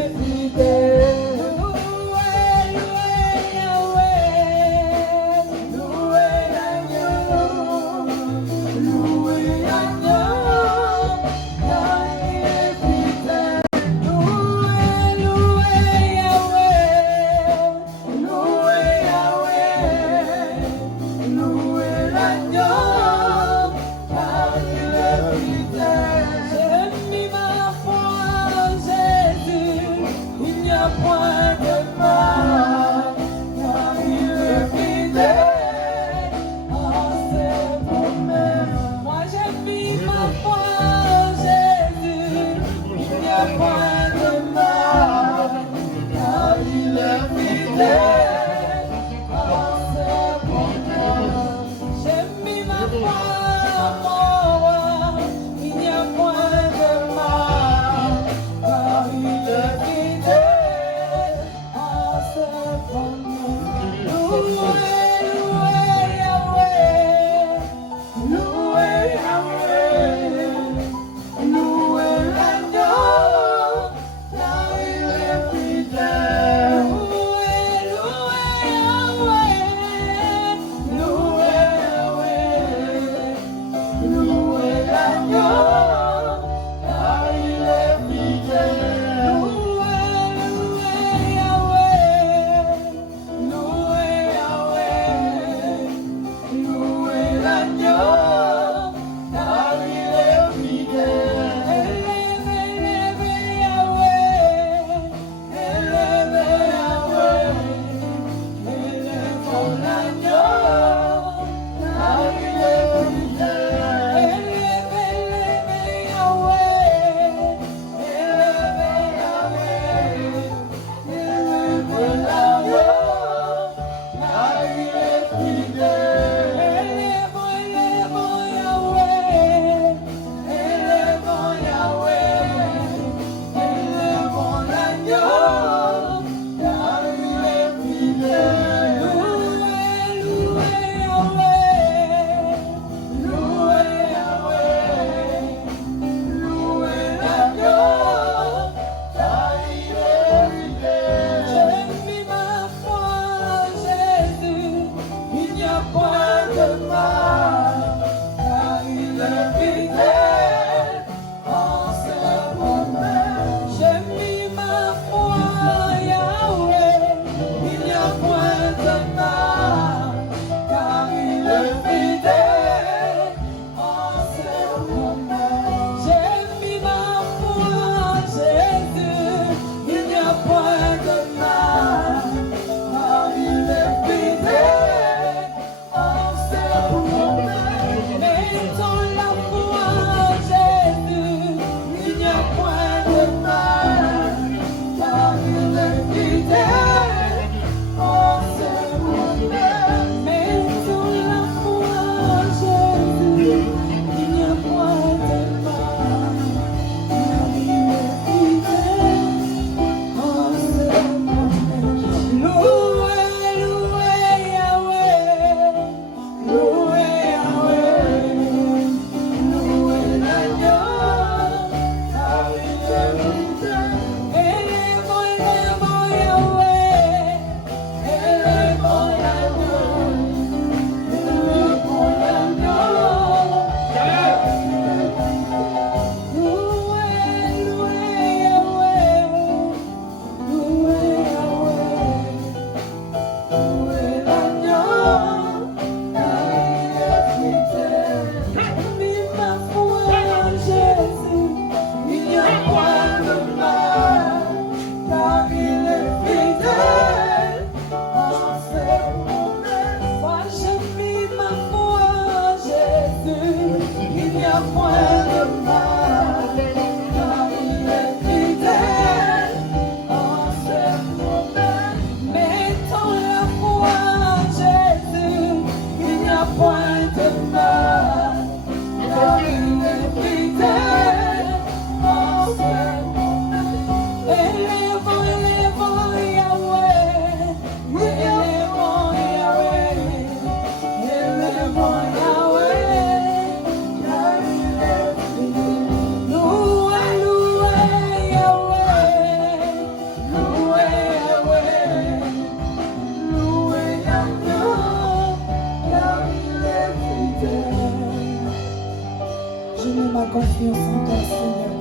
confiance en toi, Seigneur.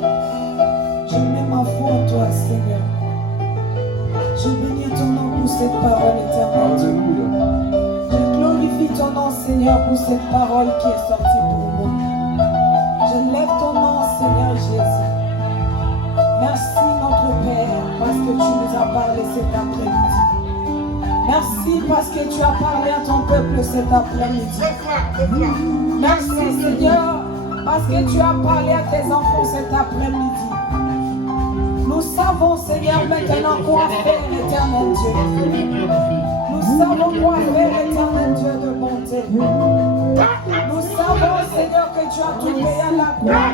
Je mets ma foi en toi, Seigneur. Je bénis ton nom pour cette parole éternelle. Alléluia. Je glorifie ton nom, Seigneur, pour cette parole qui est sortie pour moi. Je lève ton nom, Seigneur Jésus. Merci, notre Père, parce que tu nous as parlé cet après-midi. Merci parce que tu as parlé à ton peuple cet après-midi. Merci, Seigneur, parce que tu as parlé à tes enfants cet après-midi. Nous savons, Seigneur, maintenant quoi faire, éternel Dieu. Nous savons quoi faire, éternel Dieu de bonté. Nous savons, Seigneur, que tu as tout payé à la croix.